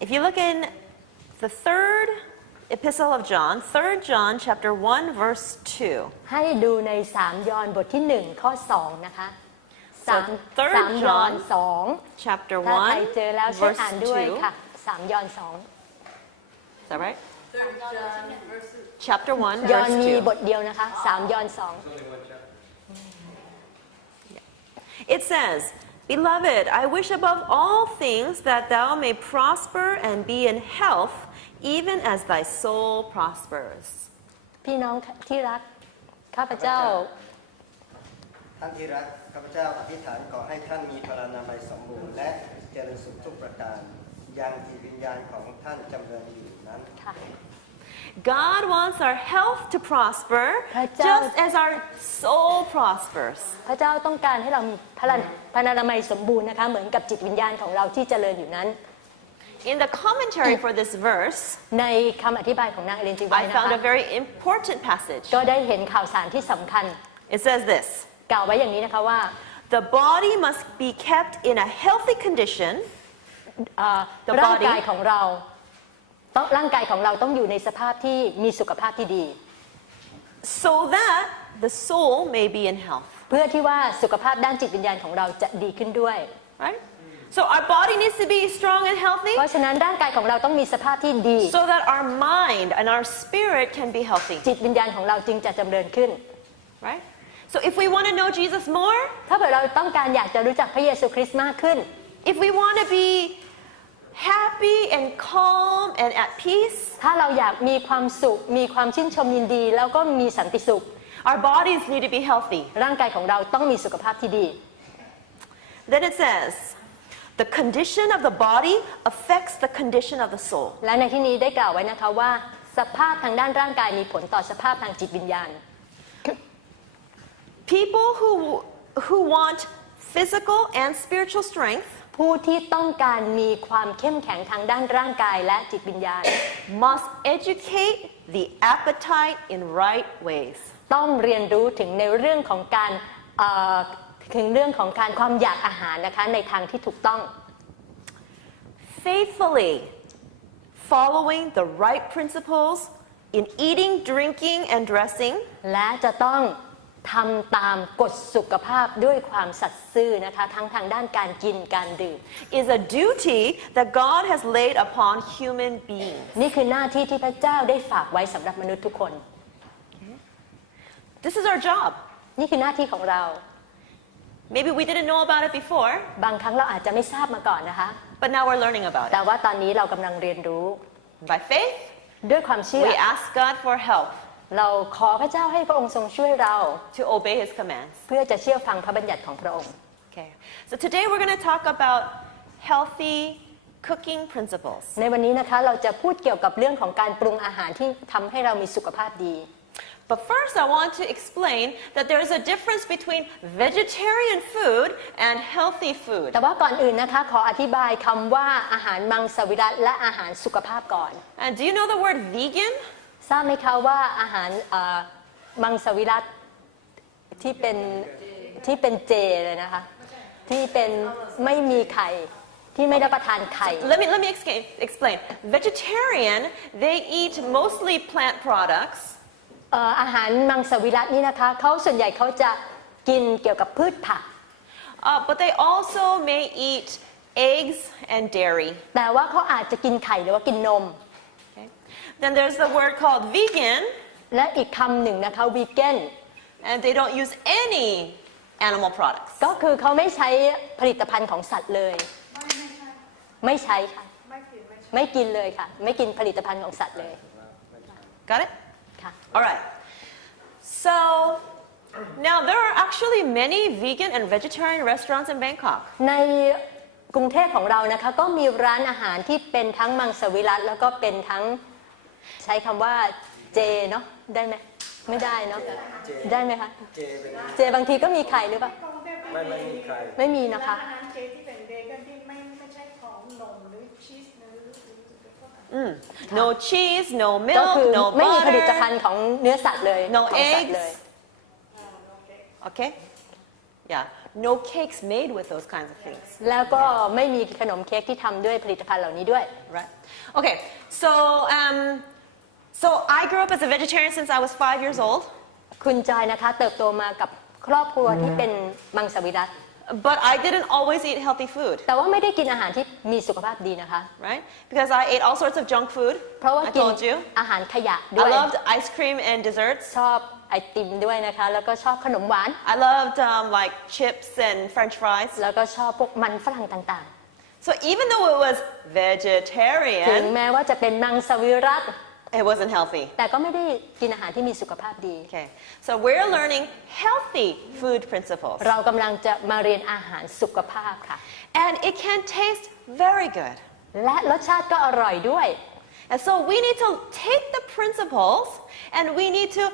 If you look in the third epistle of John, 3 John chapter 1 verse 2. ให้ดูใน3 ยอห์นบทที่1ข้อ2นะคะ3 ยอห์น 2 chapter ถ้าใครเจอแล้วช่วย 1 อ่าน verse ด้วย 2. ค่ะ3 ยอห์น Is that right? Chapter 1 2 ยอห์น verse มีบ 2. ทเดียวนะคะ3 ยอห์น It says, Beloved, I wish above all things that thou may prosper and be in health, even as thy soul prospers. 2พี่น้องที่รักข้าพเจ้าท่านที่รักข้าพเจ้าอธิษฐานขอให้ท่านมีพลานามัยสมบูรณ์และเจริญสุขทุกประการอย่างที่วิญญาณของท่านจำเริญอยู่นั้น God wants our health to prosper just as our soul prospers. พระเจ้าต้องการให้เรามีพลานามัยสมบูรณ์นะคะเหมือนกับจิตวิญญาณของเราที่เจริญอยู่นั้น In the commentary for this verse, ในคำอธิบายของนางเอเลนจีไว I นะ found คะ a very important passage. ก็ได้เห็นข่าวสารที่สำคัญ It says this, กล่าวไว้อย่างนี้นะคะว่า The body must be kept in a healthy condition. ร่างกายของเราต้องอยู่ในสภาพที่มีสุขภาพที่ดี So that the soul may be in health. เพื่อที่ว่าสุขภาพด้านจิตวิญญาณของเราจะดีขึ้นด้วย Right? So our body needs to be strong and healthy เพราะฉะนั้นร่างกายของเราต้องมีสภาพที่ดี so that our mind and our spirit can be healthy. จิตวิญญาณของเราจึงจะจำเริญขึ้น Right? So if we want to know Jesus more, ถ้าเกิดเราต้องการอยากจะรู้จักพระเยซูคริสต์มากขึ้น if we want to be happy and calm and at peace, ถ้าเราอยากมีความสุขมีความชื่นชมยินดีแล้วก็มีสันติสุข our bodies need to be healthy. ร่างกายของเราต้องมีสุขภาพที่ดี Then it says, the condition of the body affects the condition of the soul. และในที่นี้ได้กล่าวไว้นะคะว่าสภาพทางด้านร่างกายมีผลต่อสภาพทางจิตวิญญาณ People who want physical and spiritual strength ผู้ที่ต้องการมีความเข้มแข็งทางด้านร่างกายและจิตวิญญาณ must educate the appetite in right ways. ต้องเรียนรู้ถึงในเรื่องของการความอยากอาหารนะคะในทางที่ถูกต้อง Faithfully following the right principles in eating, drinking, and dressing และจะต้องทำตามกฎสุขภาพด้วยความสัตย์ซื่อนะคะทั้งทางด้านการกินการดื่ม is a duty that God has laid upon human beings. นี่คือหน้าที่ที่พระเจ้าได้ฝากไว้สำหรับมนุษย์ทุกคน This is our job. นี่คือหน้าที่ของเรา Maybe we didn't know about it before, บางครั้งเราอาจจะไม่ทราบมาก่อนนะคะ but now we're learning about แต่ it. ว่าตอนนี้เรากำลังเรียนรู้ By faith, ด้วยความเชื่อ we ask God for help เราขอพระเจ้าให้พระองค์ทรงช่วยเรา to obey His commands. เพื่อจะเชื่อฟังพระบัญญัติของพระองค์ Okay. So today we're going to talk about healthy cooking principles. ในวันนี้นะคะเราจะพูดเกี่ยวกับเรื่องของการปรุงอาหารที่ทำให้เรามีสุขภาพดี But first I want to explain that there is a difference between vegetarian food and healthy food. แต่ว่าก่อนอื่นนะคะขออธิบายคำว่าอาหารมังสวิรัติและอาหารสุขภาพก่อน And do you know the word vegan? ทราบไหมคะว่าอาหารมังสวิรัติที่เป็นเจเลยนะคะที่เป็นไม่มีไข่ที่ไม่รับประทานไข่ Let me explain. Vegetarian, they eat mostly plant products. อาหารมังสวิรัตินี่นะคะเขาส่วนใหญ่เขาจะกินเกี่ยวกับพืชผัก But they also may eat eggs and dairy. แต่ว่าเขาอาจจะกินไข่หรือว่ากินนม Okay. Then there's the word called vegan, และอีกคำหนึ่งนะคะวีแกน and they don't use any animal products. ก็คือเขาไม่ใช้ผลิตภัณฑ์ของสัตว์เลยไม่ใช้ค่ะไม่กินเลยค่ะไม่กินผลิตภัณฑ์ของสัตว์เลย Got it? ค่ะ All right. So now there are actually many vegan and vegetarian restaurants in Bangkok. ในกรุงเทพของเรานะคะก็มีร้านอาหารที่เป็นทั้งมังสวิรัติแล้วก็เป็นทั้งใช้คำว่าเจเนาะได้ไหมไม่ได้เนาะได้ไหมคะเจบางทีก็มีไข่หรือเปล่าไม่มีใครไม่มีนะคะ อาหารเจที่เป็นเวกันที่ไม่ใช่ของนมหรือชีสหรือ No cheese, no ก็ milk, คือ no ไม่มีผลิตภัณ butter, ฑ์ของเนื้อสัตว์เลย no ของสัตว์เลย eggs. Okay? Yeah. no cakes made with those kinds of things. แล้วก็ไม่มีขนมเค้กที่ทำด้วยผลิตภัณฑ์เหล่านี้ด้วย Right. Okay. So I grew up as a vegetarian since I was 5 years old. คุณจอยนะคะเติบโตมากับครอบครัวที่เป็นมังสวิรัติ But I didn't always eat healthy food. แต่ว่าไม่ได้กินอาหารที่มีสุขภาพดีนะคะ Right? Because I ate all sorts of junk food. เพราะว่า I กิน told you. อาหารขยะด้ว I ย loved ice cream and desserts. ชอบไอติมด้วยนะคะแล้วก็ชอบขนมหวาน I loved like chips and French fries. แล้วก็ชอบพวกมันฝรั่งต่าง So even though it was ๆ ถึง vegetarian, แม้ว่าจะเป็นมังสวิรัติ it wasn't healthy. แต่ก็ไม่ได้กินอาหารที่มีสุขภาพดี Okay. So we're learning healthy food principles. เรากำลังจะมาเรียนอาหารสุขภาพค่ะ And it can taste very good. และรสชาติก็อร่อยด้วย And so we need to take the principles and we need to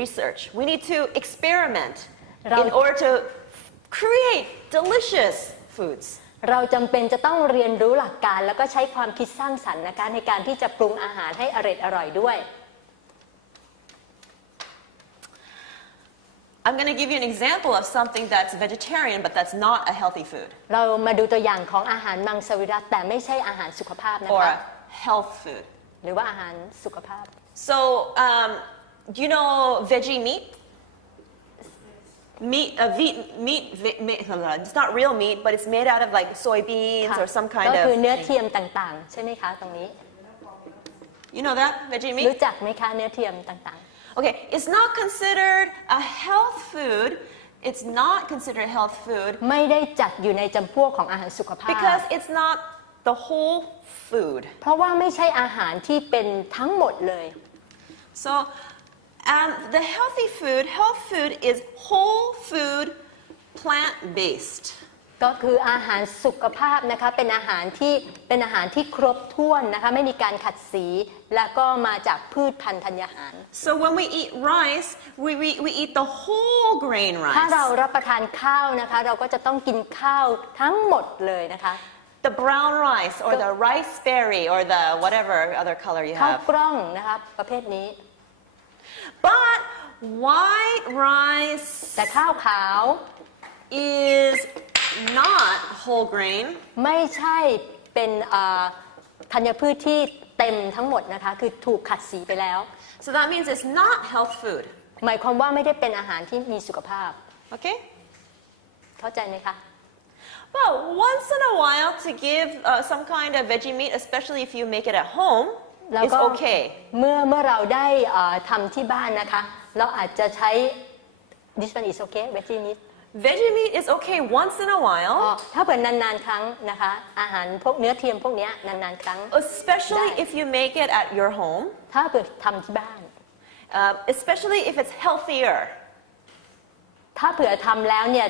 research. We need to experiment in order to create delicious foods. เราจำเป็นจะต้องเรียนรู้หลักการแล้วก็ใช้ความคิดสร้างสรรค์นะคะในการที่จะปรุงอาหารให้อร่อยด้วย I'm going to give you an example of something that's vegetarian but that's not a healthy food เรามาดูตัวอย่างของอาหารมังสวิรัติแต่ไม่ใช่อาหารสุขภาพนะ or คะ a health food. หรือว่าอาหารสุขภาพ So, do you know veggie meat? It's not real meat, but it's made out of like soybeans ค่ะ or some ก็ kind คือ of เนื้อ thing. เทียมต่างๆ ใช่ไหมคะตรงนี้ You know that, veggie รู้ meat? จักไหมคะเนื้อเทียมต่าง Okay, it's not considered a health food. It's not considered health food ๆ ไม่ได้จัดอยู่ในจำพวกของอาหารสุขภาพ because it's not the whole food. เพราะว่าไม่ใช่อาหารที่เป็นทั้งหมดเลย So, the health food is whole food, plant-based. ก็คืออาหารสุขภาพนะคะเป็นอาหารที่ครบถ้วนนะคะไม่มีการขัดสีแล้วก็มาจากพืชพันธุ์ธัญญาหาร So when we eat rice, we eat the whole grain ถ้า rice. เรารับประทานข้าวนะคะเราก็จะต้องกินข้าวทั้งหมดเลยนะคะ The brown rice or the rice berry or the whatever other color you ข้าว have. กล้องนะคะประเภทนี้ But white rice แต่ข้าวขาว is not whole grain. ไม่ใช่เป็นธัญพืชที่เต็มทั้งหมดนะคะคือถูกขัดสีไปแล้ว So that means it's not health food. หมายความว่าไม่ได้เป็นอาหารที่มีสุขภาพ Okay? เข้าใจไหมคะ But once in a while to give some kind of veggie meat, especially if you make it at home, แล้ว is ก็ okay. เมื่อเราได้ทำที่บ้านนะคะเราอาจจะใช้ this one is okay veggie meat Veggie meat is okay once in a while, ถ้าเปิดนานๆครั้งนะคะอาหารพวกเนื้อเทียมพวกเนี้ยนานๆครั้ง especially if you make it at your home, ถ้าเปิดทำที่บ้าน especially if it's healthier. ถ้าเผื่อทำแล้วเนี่ย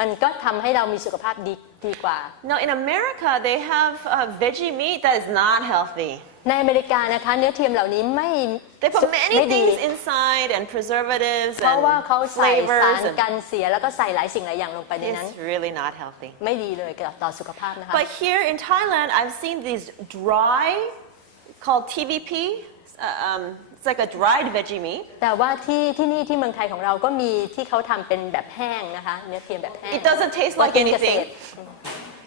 มันก็ทำให้เรามีสุขภาพดีกว่า Now in America, they have veggie meat that is not healthy. ในอเมริกานะคะเนื้อเทียมเหล่านี้ไม่ They put many ไม่ดี things inside and preservatives เพราะว่าเขา and ใส่สาร flavors. กันเสียแล้วก็ใส่หลายสิ่งหลายอย่างลงไปในนั้น It's really not healthy. ไม่ดีเลยต่อสุขภาพนะคะ But here in Thailand, I've seen these dry, called TVP. It's like a dried veggie meat. แต่ว่าที่นี่ที่เมืองไทยของเราก็มีที่เขาทำเป็นแบบแห้งนะคะเนื้อเทียมแบบแห้ง It doesn't taste ก็ like กินเกษต anything.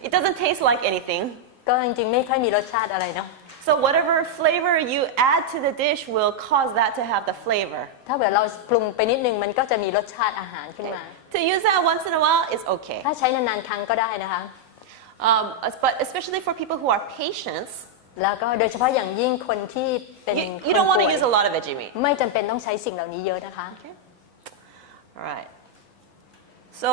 ร It doesn't taste like anything. ก็จริงๆไม่ค่อยมีรสชาติอะไรเนาะ So whatever flavor you add to the dish will cause that to have the flavor. ถ้าเกิดเราปรุงไปนิดนึงมันก็จะมีรสชาติอาหารขึ้นมา To use that once in a while is okay. ถ้าใช้นานๆครั้งก็ได้นะคะ But especially for people who are patients, แล้วก็โดยเฉพาะอย่างยิ่งคนที่เป็นค you น don't want ป่ to วย use a lot of veggie meat. ไม่จำเป็นต้องใช้สิ่งเหล่านี้เยอะนะคะ All right. So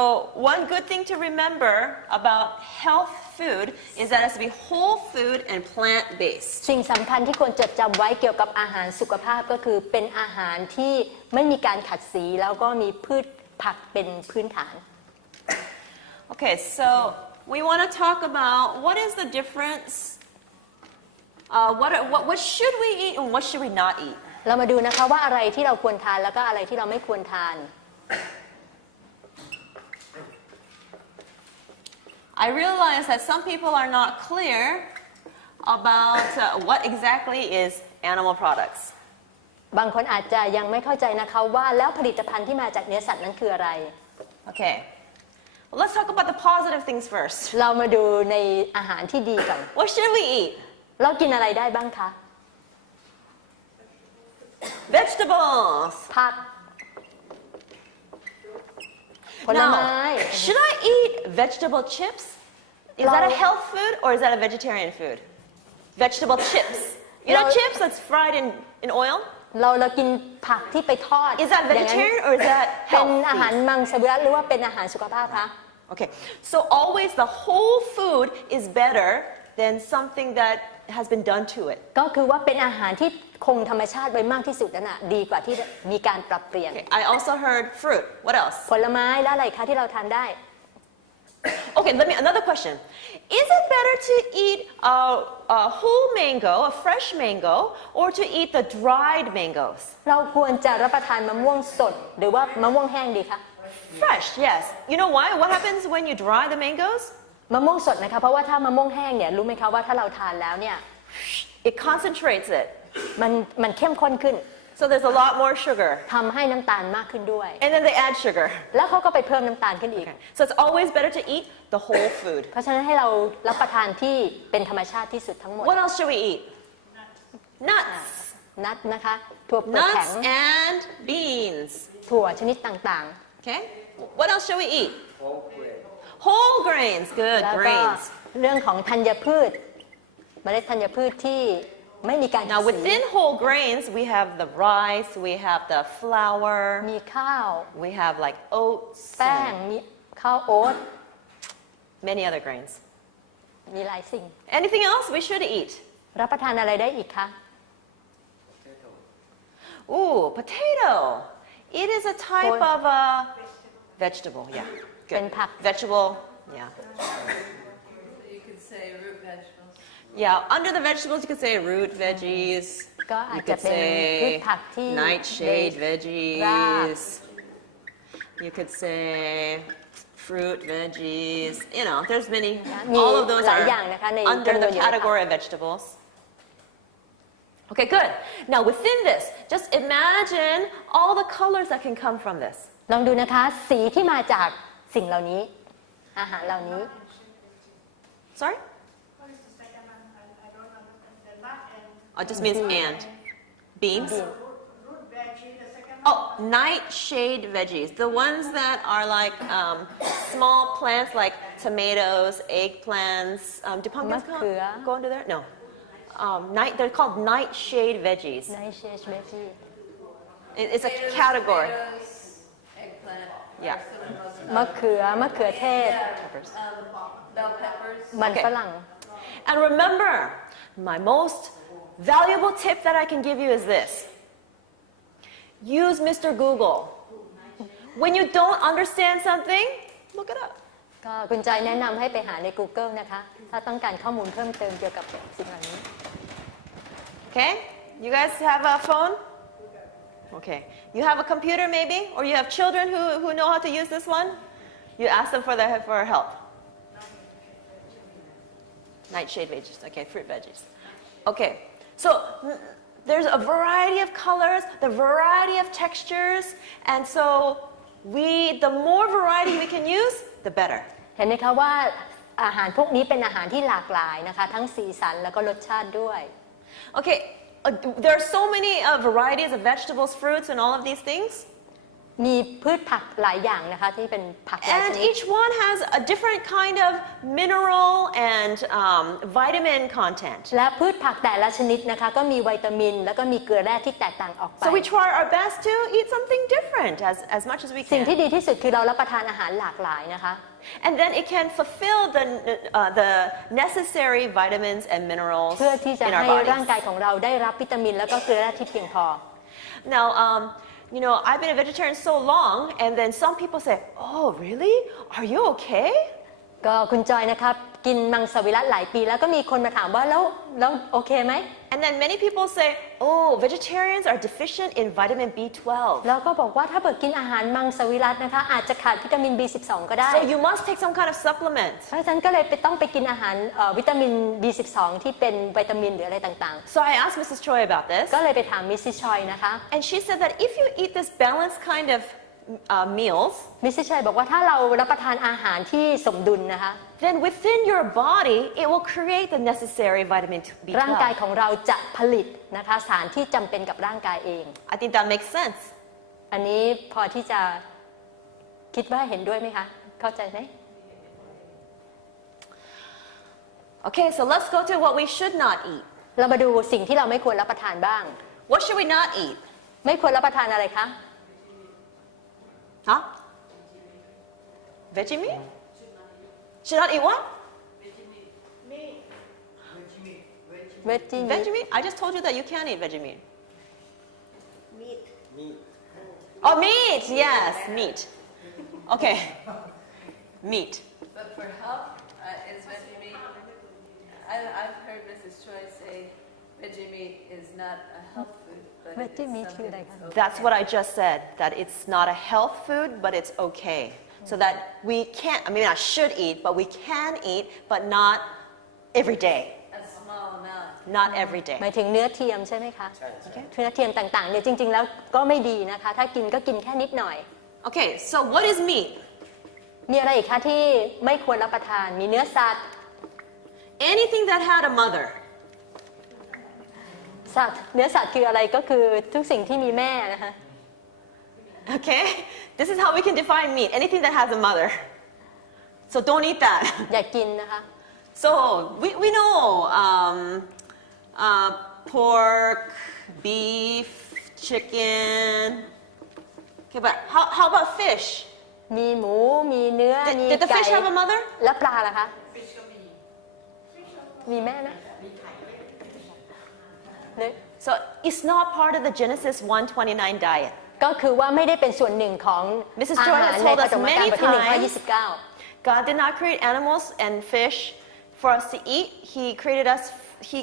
one good thing to remember about health food is that it has to be whole food and plant-based. สิ่งสำคัญที่ควรจดจำไว้เกี่ยวกับอาหารสุขภาพก็คือเป็นอาหารที่ไม่มีการขัดสีแล้วก็มีพืชผักเป็นพื้นฐาน Okay, so we want to talk about what is the difference. What should we eat and what should we not eat? เรามาดูนะคะว่าอะไรที่เราควรทานแล้วก็อะไรที่เราไม่ควรทาน I realize that some people are not clear about what exactly is animal products. บางคนอาจจะยังไม่เข้าใจนะคะว่าแล้วผลิตภัณฑ์ที่มาจากเนื้อสัตว์นั้นคืออะไร Okay. Let's talk about the positive things first. เรามาดูในอาหารที่ดีก่อน What should we eat? เรากินอะไรได้บ้างคะ Vegetables. ผักผลไม้ Now, should I eat vegetable chips? Is that a health food or is that a vegetarian food? Vegetable chips. You know chips that's fried in oil? เรากินผักที่ไปทอด Is that vegetarian or is that เป็นอาหาร healthy? มังสวิรัติหรือว่าเป็นอาหารสุขภาพคะ Okay, so always the whole food is better than something that has been done to it. ก็คือว่าเป็นอาหารที่คงธรรมชาติไว้มากที่สุดนั่นน่ะดีกว่าที่มีการปรับเปลี่ยน Okay, I also heard fruit. What else? ผลไม้และอะไรคะที่เราทานได้ Okay, another question. Is it better to eat a whole mango, a fresh mango, or to eat the dried mangoes? เราควรจะรับประทานมะม่วงสดหรือว่ามะม่วงแห้งดีคะ Fresh, yes. You know why? What happens when you dry the mangoes? มะม่วงสดนะคะเพราะว่าถ้ามะม่วงแห้งเนี่ยรู้ไหมคะว่าถ้าเราทานแล้วเนี่ย It concentrates it. มันเข้มข้นขึ้น So there's a lot more sugar. ทำให้น้ำตาลมากขึ้นด้วย And then they add sugar. แล้วเขาก็ไปเพิ่มน้ำตาลขึ้นอีก Okay. So it's always better to eat the whole food. เพราะฉะนั้นให้เรารับประทานที่เป็นธรรมชาติที่สุดทั้งหมด What else should we eat? Nuts. นัทนะคะถั่วเปลือกแข็ง Nuts and beans. ถั่วชนิดต่าง Okay? What else should we eat? whole grain Whole grains. ๆ Good แล้วก็ grains. เรื่องของธัญพืชเมล็ดธัญพืชที่ไม่มีการ Now สี within whole grains, we have the rice, we have the flour, มีข้าว we have like oats, แป้ง and มีข้าวโอ๊ต many other grains. มีหลายสิ่ง Anything else we should eat? รับประทานอะไรได้อีกคะ potato Ooh, potato. It is a type of a vegetable. Yeah. Good. เป็นผัก Vegetable. Yeah. You could say root vegetables. Yeah. Under the vegetables, you could say root veggies. ก็อา You จจะ could เป็นพืช say ผักที่ nightshade ราก veggies. You could say fruit veggies. You know, there's many. มี All of those หลาย are อย่างนะคะใน under จำนว the นอยู่ในผัก category of vegetables. Okay, good. Now within this, just imagine all the colors that can come from this. ลองดูนะคะสีที่มาจากสิ่งเหล่านี้ อาหารเหล่านี้ Sorry? What is the second one? I don't understand. The nut and Oh, it just means and. Beans? root veggie, the second one. Oh, nightshade veggies. The ones that are like small plants like tomatoes, eggplants. Do pumpkins Makura. go into there? No. They're called nightshade veggies. ในเชสเบจี It's a Potatoes, category. tomatoes, eggplant. Yeah. are some of the most มะเขือเทศ Peppers. bell peppers. มัน Okay. ฝรั่ง And remember, my most valuable tip that I can give you is this. Use Mr. Google. When you don't understand something, look it up. ก็คุณใจแนะนำให้ไปหาใน Google นะคะ ถ้าต้องการข้อมูลเพิ่มเติมเกี่ยวกับสิ่งเหล่านี้ Okay? You guys have a phone? Okay. You have a computer maybe? Or you have children who know how to use this one? You ask them for help. Nightshade veggies. Okay, fruit veggies. Okay. So there's a variety of colors, the variety of textures, and so the more variety we can use, the better. เห็นไหมคะว่าอาหารพวกนี้เป็นอาหารที่หลากหลายนะคะทั้งสีสันแล้วก็รสชาติด้วย Okay, there are so many varieties of vegetables, fruits, and all of these things. มีพืชผักหลายอย่างนะคะที่เป็นผักหลายช And นิด each one has a different kind of mineral and vitamin content. และพืชผักแต่ละชนิดนะคะก็มีวิตามินแล้วก็มีเกลือแร่ที่แตกต่างออกไป So we try our best to eat something different as much as we สิ่งที่ can. ดีที่สุดคือเรารับประทานอาหารหลากหลายนะคะ And then it can fulfill the necessary vitamins and minerals เพื่อที่จะ in our ให้ร่าง bodies. กายของเราได้รับวิตามินแล้วก็เกลือแร่ที่เพียงพอ Now, you know, I've been a vegetarian so long, and then some people say, "Oh, really? Are you okay?" ก็คุณจอยนะครับกินมังสวิรัติหลายปีแล้วก็มีคนมาถามว่าแล้วโอเคไหม And then many people say, "Oh, vegetarians are deficient in vitamin B12." แล้วก็บอกว่าถ้าเกิดกินอาหารมังสวิรัตินะคะอาจจะขาดวิตามิน B12 ก็ได้ So you must take some kind of supplement. เพราะฉะนั้นก็เลยต้องไปกินอาหารวิตามิน B12 ที่เป็นวิตามินหรืออะไรต่าง So I asked Mrs. Choi about this, ๆ ก็เลยไปถามมิสซิชอยนะคะ and she said that if you eat this balanced kind of meals, มิสซิชัยบอกว่าถ้าเรารับประทานอาหารที่สมดุลนะคะ then within your body, it will create the necessary vitamin B12. ร่างกายของเราจะผลิตนะคะสารที่จำเป็นกับร่างกายเอง I think that makes sense. อันนี้พอที่จะคิดว่าเห็นด้วยไหมคะ เข้าใจไหม Okay, so let's go to what we should not eat. เรามาดูสิ่งที่เราไม่ควรรับประทานบ้าง What should we not eat? ไม่ควรรับประทานอะไรคะ Huh? Veggie meat? Should not eat what? เวจิ Veggie meat? I just told you that you can't eat veggie meat. meat Oh, meat! Yes, meat. Okay. Meat. But for health, is veggie meat? I've heard Mrs. Choi say veggie meat is not a health food, but it Veggie is meat somethingคืออะไรคะ that's okay. That's what I just said, that it's not a health food, but it's okay. So that we can't, I mean, I should eat, but we can eat, but not every day. A small amount. Not every day. หมายถึงเนื้อเทียมใช่ไหมคะ ใช่ใช่ เนื้อเทียมต่างๆเนี่ยจริงๆแล้วก็ไม่ดีนะคะ ถ้ากินก็กินแค่นิดหน่อย Okay, so what is meat? มีอะไรอีกคะที่ไม่ควรรับประทาน มีเนื้อสัตว์ Anything that had a mother. สัตว์เนื้อสัตว์คืออะไรก็คือทุกสิ่งที่มีแม่นะคะ Okay? This is how we can define meat. Anything that has a mother. So don't eat that. อย่ากินนะคะ So we know pork, beef, chicken. Okay, but how about fish? มีหมูมีเนื้อมี Did the ไก่ fish have a mother? แล้วปลาล่ะคะมีแม่นะ So it's not part of the Genesis 1:29 diet. ก็คือว่าไม่ได้เป็นส่วนหนึ่งของ Mrs. อา Joy หาร has ใน told ป us ฐมกาล many บทที่ times 129 God did not create animals and fish for us to eat. He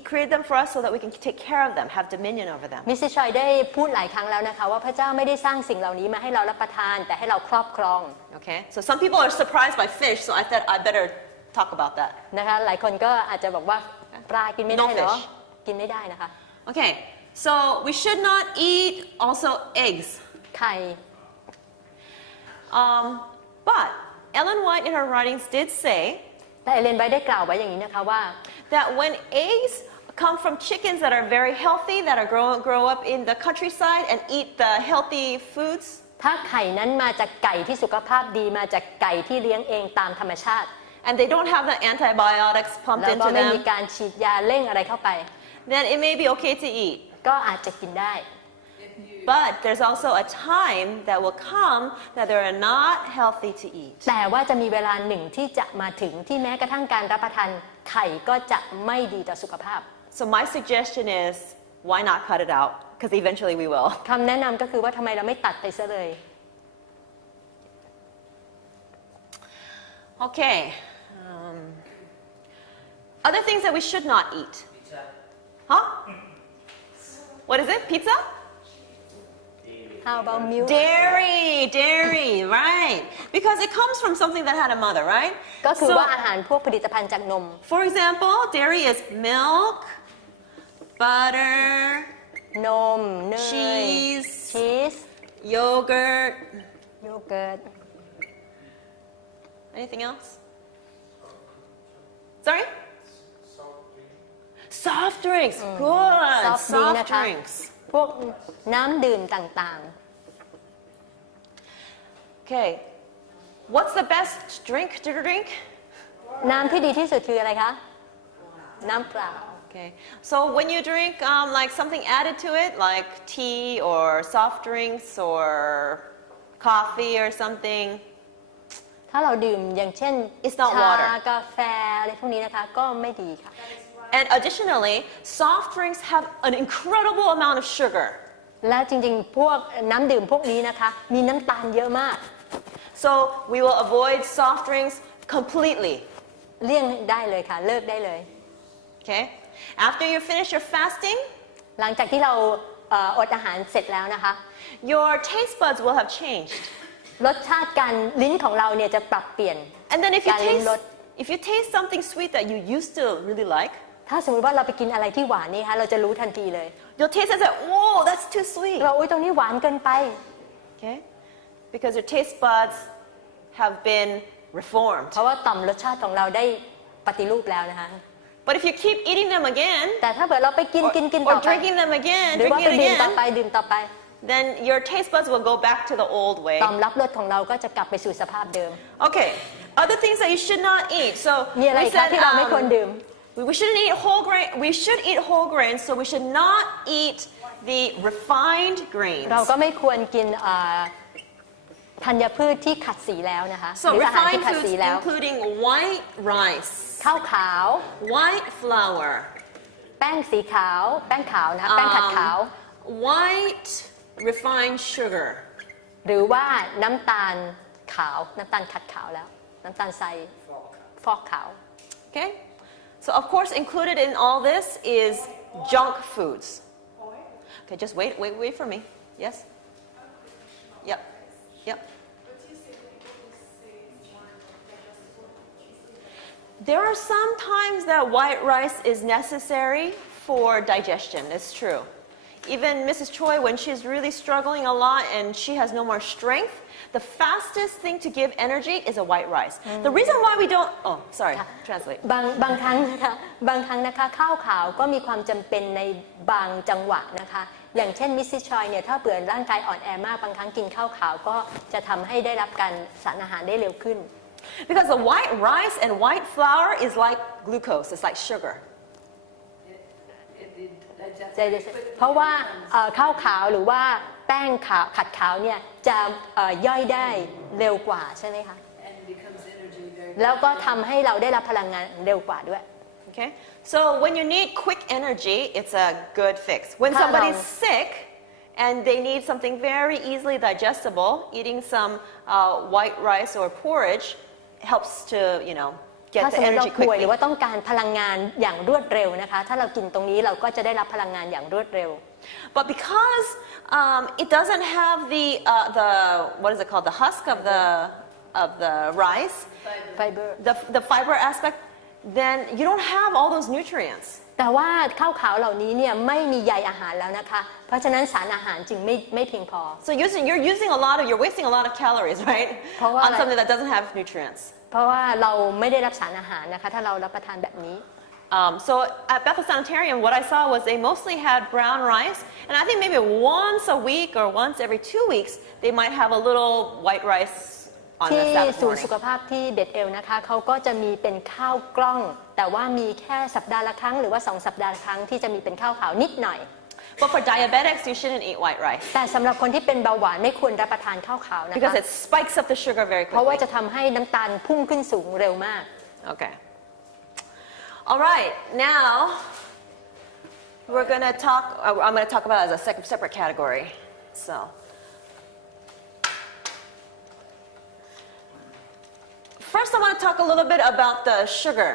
created them for us so that we can take care of them, have dominion over them. มิสซิชอยได้พูดหลายครั้งแล้วนะคะว่าพระเจ้าไม่ได้สร้างสิ่งเหล่านี้มาให้เรารับประทานแต่ให้เราครอบครอง Okay? So some people are surprised by fish, so I thought I better talk about that. นะคะหลายคนก็อาจจะบอกว่าปลากินไม่ได้เหรอ No fish กินไม่ได้นะคะ Okay. So we should not eat also eggs. ไข่ But Ellen White in her writings did say แต่เอเลนไว้ได้กล่าวไว้อย่างนี้นะคะว่า that when eggs come from chickens that are very healthy, that are grow up in the countryside and eat the healthy foods, ถ้าไข่นั้นมาจากไก่ที่สุขภาพดีมาจากไก่ที่เลี้ยงเองตามธรรมชาติ and they don't have the antibiotics pumped แล้วก็ into ไม่มี them, การฉีดยาเร่งอะไรเข้าไป then it may be okay to eat. ก็อาจจะกินได้ But there's also a time that will come that they're not healthy to eat. แต่ว่าจะมีเวลาหนึ่งที่จะมาถึงที่แม้กระทั่งการรับประทานไข่ก็จะไม่ดีต่อสุขภาพ So my suggestion is, why not cut it out? Because eventually we will. คำแนะนำก็คือว่าทำไมเราไม่ตัดไปซะเลย Okay. Other things that we should not eat. Huh? What is it? Pizza? How about milk Dairy, right? Because it comes from something that had a mother, right? ก็คือ So, ว่าอาหารพวกผลิตภัณฑ์จากนม for example, dairy is milk, butter, นมเนย cheese, ชีส yogurt. โยเกิร์ต Anything else? Sorry? Soft drinks. Good. ซอฟต์ดริงก์ Soft นะคะ drinks. พวกน้ำดื่มต่าง Okay. What's the best drink to drink? ๆ น้ำที่ดีที่สุดคืออะไรคะ น้ำเปล่า Okay. So when you drink like something added to it, like tea or soft drinks or coffee or something, ถ้าเราดื่มอย่างเช่น It's not ชา water กาแฟอะไรพวกนี้นะคะก็ไม่ดีค่ะ and additionally, soft drinks have an incredible amount of sugar. และจริงๆ พวกน้ำดื่มพวกนี้นะคะ มีน้ำตาลเยอะมาก So we will avoid soft drinks completely. เลี่ยงได้เลยค่ะ เลิกได้เลย Okay? After you finish your fasting, หลังจากที่เราอดอาหารเสร็จแล้วนะคะ your taste buds will have changed. รสชาติการลิ้นของเราเนี่ยจะปรับเปลี่ยน And thenการลิ้มรส if you taste something sweet that you used to really like, ถ้าสมมติว่าเราไปกินอะไรที่หวานนี่คะเราจะรู้ทันทีเลย you'll taste it and say, whoa, that's too sweet. เราอุ้ยตรงนี้หวานเกินไป Okay? because your taste buds have been reformed. เพราะว่าต่อมรสชาติของเราได้ปฏิรูปแล้วนะคะ But if you keep eating them again, แต่ถ้าเกิดเราไปกิน or ต่อไป drinking them again, หรือว่า drinking ไป it ดื่มต่อ again, ไปดื่มต่อไป then your taste buds will go back to the old way. ต่อมรับรสของเราก็จะกลับไปสู่สภาพเดิม Okay, other things that you should not eat. So มีอะไร we คะ said ที่เราไม่ควรดื่ม we shouldn't eat whole grain. We should eat whole grains, so we should not eat the refined grains. เราก็ไม่ควรกินธัญพืชที่ขัดสีแล้วนะคะห So รืออาหารที่ refined ขัด foods สีแล้ว including white rice, ข้าวขาว white flour, แป้งสีขาว แป้งขาวนะคะแป้งขัดขาว white refined sugar. หรือว่าน้ำตาลขาวน้ำตาลขัดขาวแล้ว น้ำตาลทรายฟอกขาว Okay? So of course included in all this is junk foods. Okay, just wait for me. Yes? Yep. Yep. There are some times that white rice is necessary for digestion. It's true. Even Mrs. Choi, when she's really struggling a lot and she has no more strength, the fastest thing to give energy is a white rice. The reason why we don't, oh, sorry, translate. บางครั้งนะคะข้าวขาวก็มีความจำเป็นในบางจังหวะนะคะอย่างเช่นมิสซิชอยเนี่ยถ้าเบื่อร่างกายอ่อนแอมากบางครั้งกินข้าวขาวก็จะทำให้ได้รับการสารอาหารได้เร็วขึ้น Because the white rice and white flour is like glucose, it's like sugar. It เพราะว่าข้าวขาวหรือว่าแป้งขาวขัดขาวเนี่ยจะย่อยได้เร็วกว่าใช่ไหมคะ and becomes energy very แล้วก็ทำให้เราได้รับพลังงานเร็วกว่าด้วย Okay? So when you need quick energy, it's a good fix. When How somebody's long? sick and they need something very easily digestible, eating some white rice or porridge helps to, get ถ้าส the มมติเรา energy ป่วยหรือ quickly. ว่าต้องการพลังงานอย่างรวดเร็วนะคะถ้าเรากินตรงนี้เราก็จะได้รับพลังงานอย่างรวดเร็ว But because it doesn't have the what is it called, the husk of the rice, ไฟเบอร์ the fiber aspect, then you don't have all those nutrients. แต่ว่าข้าวขาวเหล่านี้เนี่ยไม่มีใยอาหารแล้วนะคะเพราะฉะนั้นสารอาหารจึงไม่เพียงพอ So you're wasting a lot of calories, right? เพราะว่า On something that doesn't have nutrients. เพราะว่าเราไม่ได้รับสารอาหารนะคะถ้าเรารับประทานแบบนี้ So at Bethel Sanitarium, what I saw was they mostly had brown rice, and I think maybe once a week or once every 2 weeks, they might have a little white rice on ที่ the Sabbath ศูนย์ morning. สุขภาพที่เบธเอลนะคะเขาก็จะมีเป็นข้าวกล้อง แต่ว่ามีแค่สัปดาห์ละครั้งหรือว่า2 สัปดาห์ละครั้งที่จะมีเป็นข้าวขาวนิดหน่อย But for diabetics, you shouldn't eat white rice แต่สำหรับคนที่เป็นเบาหวานไม่ควรรับประทานข้าวขาวนะคะ because it spikes up the sugar very เพราะว่า quickly. จะทำให้น้ำตาลพุ่งขึ้นสูงเร็วมาก Okay. All right, now we're going to talk, I'm going to talk about it as a separate category. So, first I want to talk a little bit about the sugar.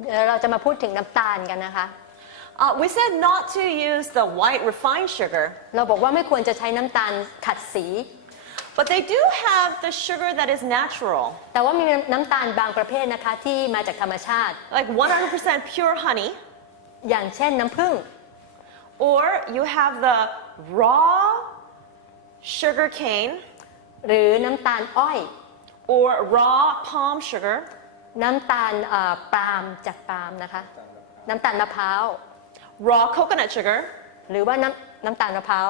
เดี๋ยวเราจะมาพูดถึงน้ำตาลกันนะคะ We said not to use the white refined sugar, เราบอกว่าไม่ควรจะใช้น้ำตาลขัดสี but they do have the sugar that is natural, แต่ว่ามีน้ำตาลบางประเภทนะคะที่มาจากธรรมชาติ like 100% pure honey, อย่างเช่นน้ำผึ้ง or you have the raw sugar cane, หรือน้ำตาลอ้อย or raw palm sugar, น้ำตาลปาล์มจากปาล์มนะคะน้ำตาลมะพร้าว raw coconut sugar. หรือว่าน้ำตาลมะพร้าว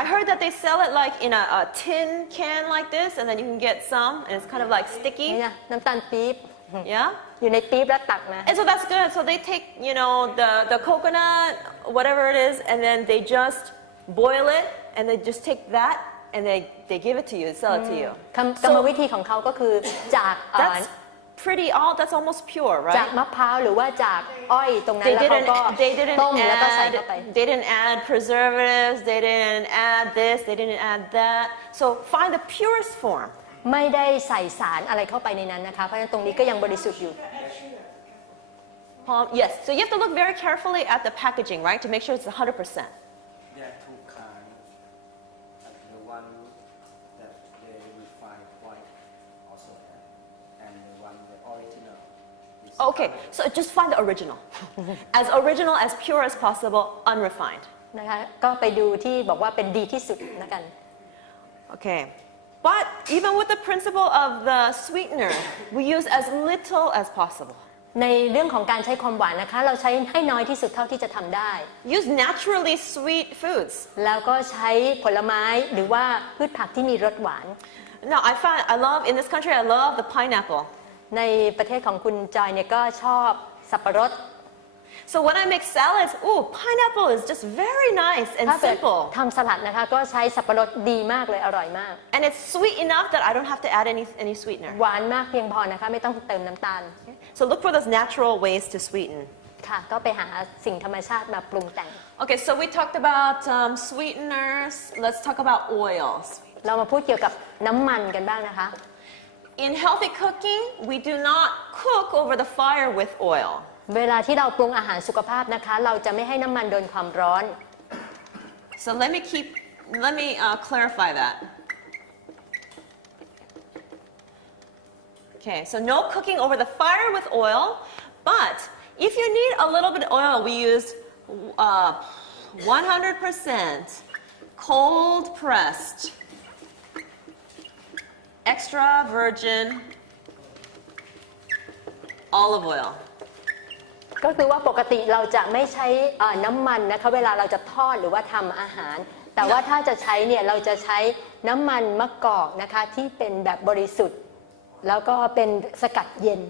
I heard that they sell it like in a tin can like this, and then you can get some, and it's kind of like นี่ sticky. นะน้ำตาลปี๊บ Yeah? อยู่ในปี๊บแล้วตักนะ And so that's good. So they take, the coconut, whatever it is, and then they just boil it, and they just take that, and they give it to you, sell it to you. กรรมวิธีของเขาก็คือจาก That's almost pure, จาก right? มะพร้าวหรือว่าจากอ้อยตรงนั้น They แล้วเขา didn't, ก็ they didn't ต้มแล้วก็ใส่เข้าไป they didn't add preservatives, they didn't add this, they didn't add that. So find the purest form. ไม่ได้ใส่สารอะไรเข้าไปในนั้นนะคะเพราะฉะนั้นตรงนี้ก็ยังบริสุทธิ์อยู่ Yes, so you have to look very carefully at the packaging, right, to make sure it's 100%. There are two kinds. The one that they refine white also have, and the one the original. Is Okay, so just find the original. As pure as possible, unrefined. นะคะก็ไปดูที่บอกว่าเป็นดีที่สุดนะกัน Okay. But even with the principle of the sweetener, we use as little as possible. ในเรื่องของการใช้ความหวานนะคะเราใช้ให้น้อยที่สุดเท่าที่จะทำได้ Use naturally sweet foods. แล้วก็ใช้ผลไม้หรือว่าพืชผักที่มีรสหวาน Now, I love, in this country, I love the pineapple. ในประเทศของคุณจอยเนี่ยก็ชอบสับปะรด So when I make salads, ooh, pineapple is just very nice and ถ้าเกิด simple. ทำสลัดนะคะก็ใช้สับปะรดดีมากเลยอร่อยมาก And it's sweet enough that I don't have to add any sweetener. หวานมากเพียงพอนะคะไม่ต้องเติมน้ำตาล So look for those natural ways to sweeten. ค่ะก็ไปหาสิ่งธรรมชาติมาปรุงแต่ง Okay, so we talked about sweeteners. Let's talk about oils. เรามาพูดเกี่ยวกับน้ำมันกันบ้างนะคะ In healthy cooking, we do not cook over the fire with oil. เวลาที่เราปรุงอาหารสุขภาพนะคะเราจะไม่ให้น้ำมันโดนความร้อน So let me clarify that. Okay, so no cooking over the fire with oil, but if you need a little bit of oil, we use 100% cold pressed, extra virgin olive oil. ก็คือว่าปกติเราจะไม่ใช้น้ำมันนะคะเวลาเราจะทอดหรือว่าทำอาหาร แต่ว่าถ้าจะใช้เนี่ยเราจะใช้น้ำมันมะกอกนะคะที่เป็นแบบบริสุทธิ์แล้วก็เป็นสกัดเย็น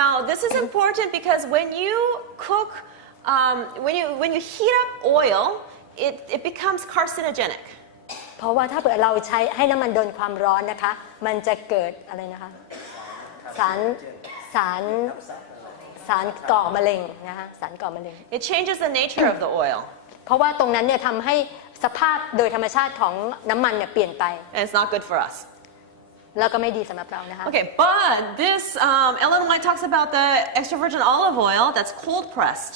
Now this is important because when you cook, when you heat up oil, it becomes carcinogenic. เพราะว่าถ้าเกิดเราใช้ให้น้ำมันโดนความร้อนนะคะมันจะเกิดอะไรนะคะสารก่อมะเร็งนะคะสารก่อมะเร็ง It changes the nature of the oil. เพราะว่าตรงนั้นเนี่ยทำให้สภาพโดยธรรมชาติของน้ำมันเนี่ยเปลี่ยนไป And it's not good for us. แล้วก็ไม่ดีสำหรับเรานะคะ Okay, but this Ellen White talks about the extra virgin olive oil that's cold pressed.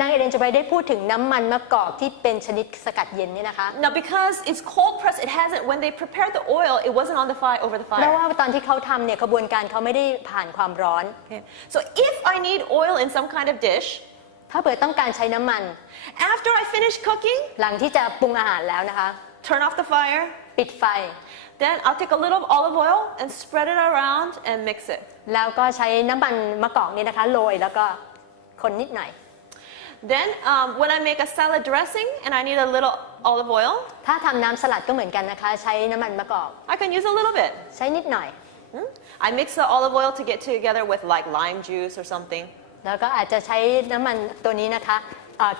นางเอเลนจะไปได้พูดถึงน้ำมันมะกอกที่เป็นชนิดสกัดเย็นเนี่ยนะคะ Now because it's cold pressed, it hasn't, when they prepared the oil, it wasn't on the fire, over the เพราะ fire. ว่าตอนที่เขาทำเนี่ยกระบวนการเขาไม่ได้ผ่านความร้อน Okay. So if I need oil in some kind of dish, ถ้าเผื่อต้องการใช้น้ำมัน after I finish cooking, หลังที่จะปรุงอาหารแล้วนะคะ turn off the fire, ปิดไฟ then I'll take a little olive oil and spread it around and mix it. แล้วก็ใช้น้ำมันมะกอกเนี่ยนะคะโรยแล้วก็คนนิดหน่อย Then when I make a salad dressing and I need a little olive oil, ถ้าทำน้ำสลัดก็เหมือนกันนะคะใช้น้ำมันมะกอก I can use a little bit. ใช้นิดหน่อย I mix the olive oil to get together with like lime juice or something. แล้วก็อาจจะใช้น้ำมันตัวนี้นะคะ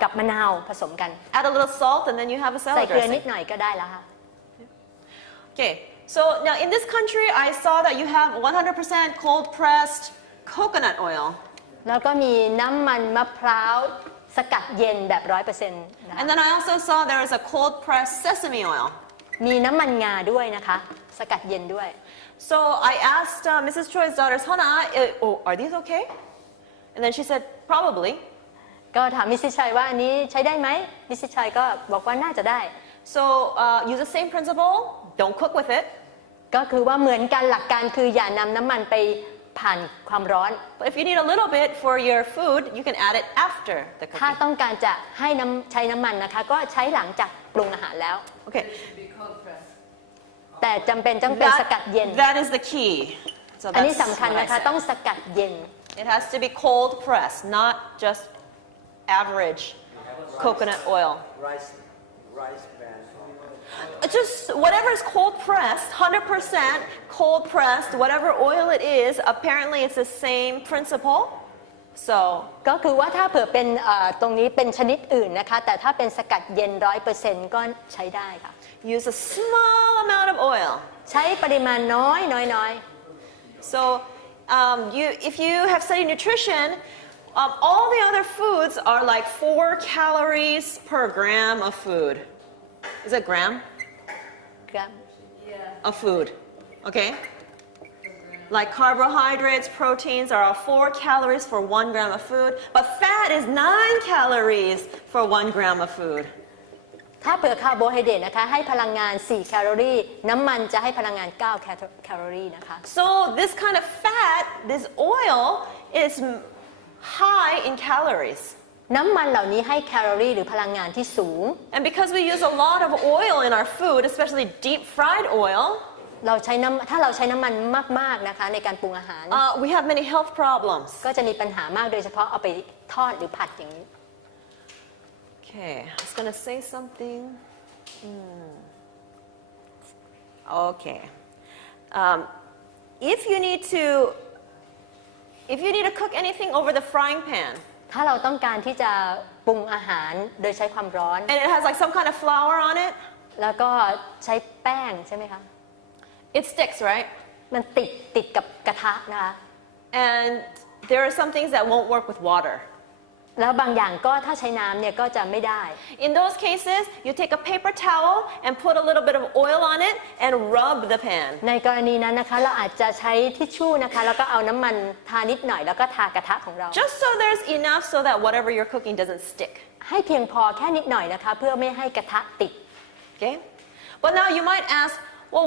กับมะนาวผสมกัน Add a little salt and then you have a ใส่ salad เกลือนิด dressing. หน่อยก็ได้แล้วค่ะ Okay, so now in this country I saw that you have 100% cold pressed coconut oil. แล้วก็มีน้ำมันมะพร้าวสกัดเย็นแบบ 100% นะคะ And then I also saw there is a cold pressed sesame oil. มีน้ำมันงาด้วยนะคะสกัดเย็นด้วย So I asked Mrs. Choi's daughters, Hana, are these okay? And then she said, probably. ก็ถามมิสซิชัยว่าอันนี้ใช้ได้ไหมมิสซิชัยก็บอกว่าน่าจะได้ So use the same principle, don't cook with it. ก็คือว่าเหมือนกันหลักการคืออย่านำน้ำมันไปผ่านความร้อน But if you need a little bit for your food, you can add it after the ถ้า cooking. ต้องการจะให้ใช้น้ำมันนะคะก็ใช้หลังจากปรุงอาหารแล้ว Okay, It should be cold pressed. แต่จำเป็นต้องเป็นสกัดเย็น that is the key. So อันนี้ that's สำคัญ what I นะคะ said. ต้องสกัดเย็น It has to be cold pressed, not just average coconut oil. rice bran Just whatever is cold pressed, 100% cold pressed, whatever oil it is, apparently it's the same principle. So ก็คือว่าถ้าเผื่อเป็นตรงนี้เป็นชนิดอื่นนะคะแต่ถ้าเป็นสกัดเย็น 100% ก็ใช้ได้ค่ะ use a small amount of oil. ใช้ปริมาณน้อย So if you have studied nutrition, all the other foods are like 4 calories per gram of food. Is it gram? ครับ Yeah. Of food, okay? Like carbohydrates, proteins are all 4 calories for 1 gram of food, but fat is 9 calories for 1 gram of food. ถ้าเผื่อคาร์โบไฮเดรตนะคะให้พลังงาน 4 แคลอรี่น้ำมันจะให้พลังงาน 9 แคลอรี่นะคะ So this kind of fat, this oil, is high in calories. น้ำมันเหล่านี้ให้แคลอรี่หรือพลังงานที่สูง And because we use a lot of oil in our food, especially deep fried oil, ถ้าเราใช้น้ำมันมากๆนะคะในการปรุงอาหาร we have many health problems. ก็จะมีปัญหามากโดยเฉพาะเอาไปทอดหรือผัดอย่างนี้ Okay, I was gonna say something. Okay. If you need to cook anything over the frying pan, ถ้าเราต้องการที่จะปรุงอาหารโดยใช้ความร้อน and it has like some kind of flour on it, แล้วก็ใช้แป้งใช่ไหมคะ it sticks, right? มันติดกับกระทะนะคะ And there are some things that won't work with water. แล้วบางอย่างก็ถ้าใช้น้ำเนี่ยก็จะไม่ได้ In those cases, you take a paper towel and put a little bit of oil on it and rub the pan. ในกรณีนั้นนะคะเราอาจจะใช้ทิชชู่นะคะแล้วก็เอาน้ำมันทานิดหน่อยแล้วก็ทากระทะของเรา Just so there's enough so that whatever you're cooking doesn't stick. ให้เพียงพอแค่นิดหน่อยนะคะเพื่อไม่ให้กระทะติด Okay? But now you might ask, well,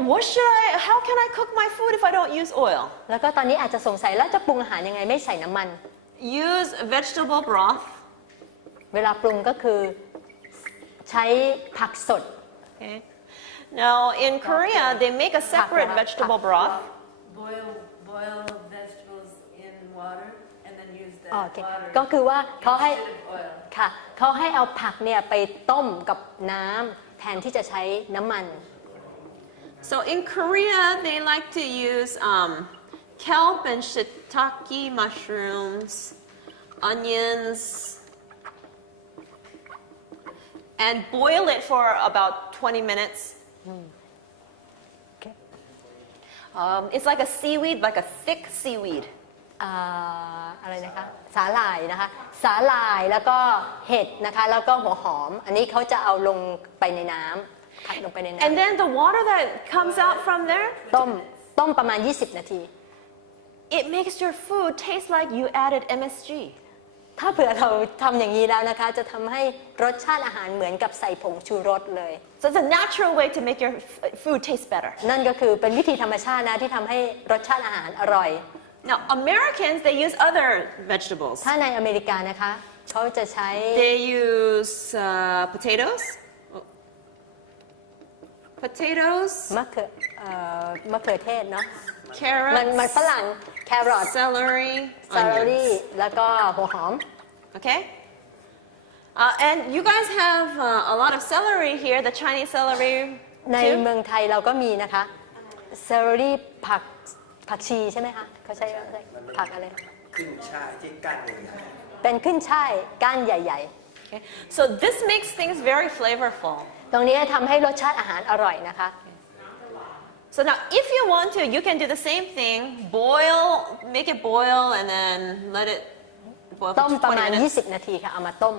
how can I cook my food if I don't use oil? แล้วก็ตอนนี้อาจจะสงสัยแล้วจะปรุงอาหารยังไงไม่ใส่น้ำมัน Use vegetable broth. เวลาปรุงก็คือใช้ผักสด Okay. Now in Korea, they make a separate vegetable broth. Boil vegetables in water and then use that โอเค water ก็คือว่าเขาให้ instead of oil. ค่ะเขาให้เอาผักเนี่ยไปต้มกับน้ำแทนที่จะใช้น้ำมัน So in Korea, they like to use kelp and shiitake mushrooms, onions, and boil it for about 20 minutes. It's like a seaweed, like a thick seaweed. อะไรนะคะสาหร่ายนะคะสาหร่ายแล้วก็เห็ดนะคะแล้วก็หัวหอมอันนี้เขาจะเอาลงไปในน้ำผัดลงไปในน้ And then the water that comes out from there, ำต้มประมาณ20 นาที it makes your food taste like you added MSG. ถ้าเผื่อเราทำอย่างนี้แล้วนะคะจะทำให้รสชาติอาหารเหมือนกับใส่ผงชูรสเลย So it's a natural way to make your food taste better. นั่นก็คือเป็นวิธีธรรมชาตินะที่ทำให้รสชาติอาหารอร่อย Now Americans, they use other vegetables. ถ้าในอเมริกานะคะเขาจะใช้ They use potatoes, มะเขือเทศเนาะ มัน carrots, ฝรั่งแครอท celery, ซาลารี่ onions. แล้วก็หัวหอม Okay? And you guys have a lot of celery here, the Chinese celery ใน too. เมืองไทยเราก็มีนะคะเซลลี่ผักชีใช่ไหมคะเขาใช้ผักอะไร ขึ้นช่ายที่ก้านใหญ่ เป็นขึ้นช่ายก้านใหญ่ Okay? So this makes things very flavorful. ๆ ตรงนี้ทำให้รสชาติอาหารอร่อยนะคะ So now if you want to, you can do the same thing, make it boil and then let it boil ต้ม for ประ 20 มาณ minutes. 20 นาทีค่ะเอามาต้ม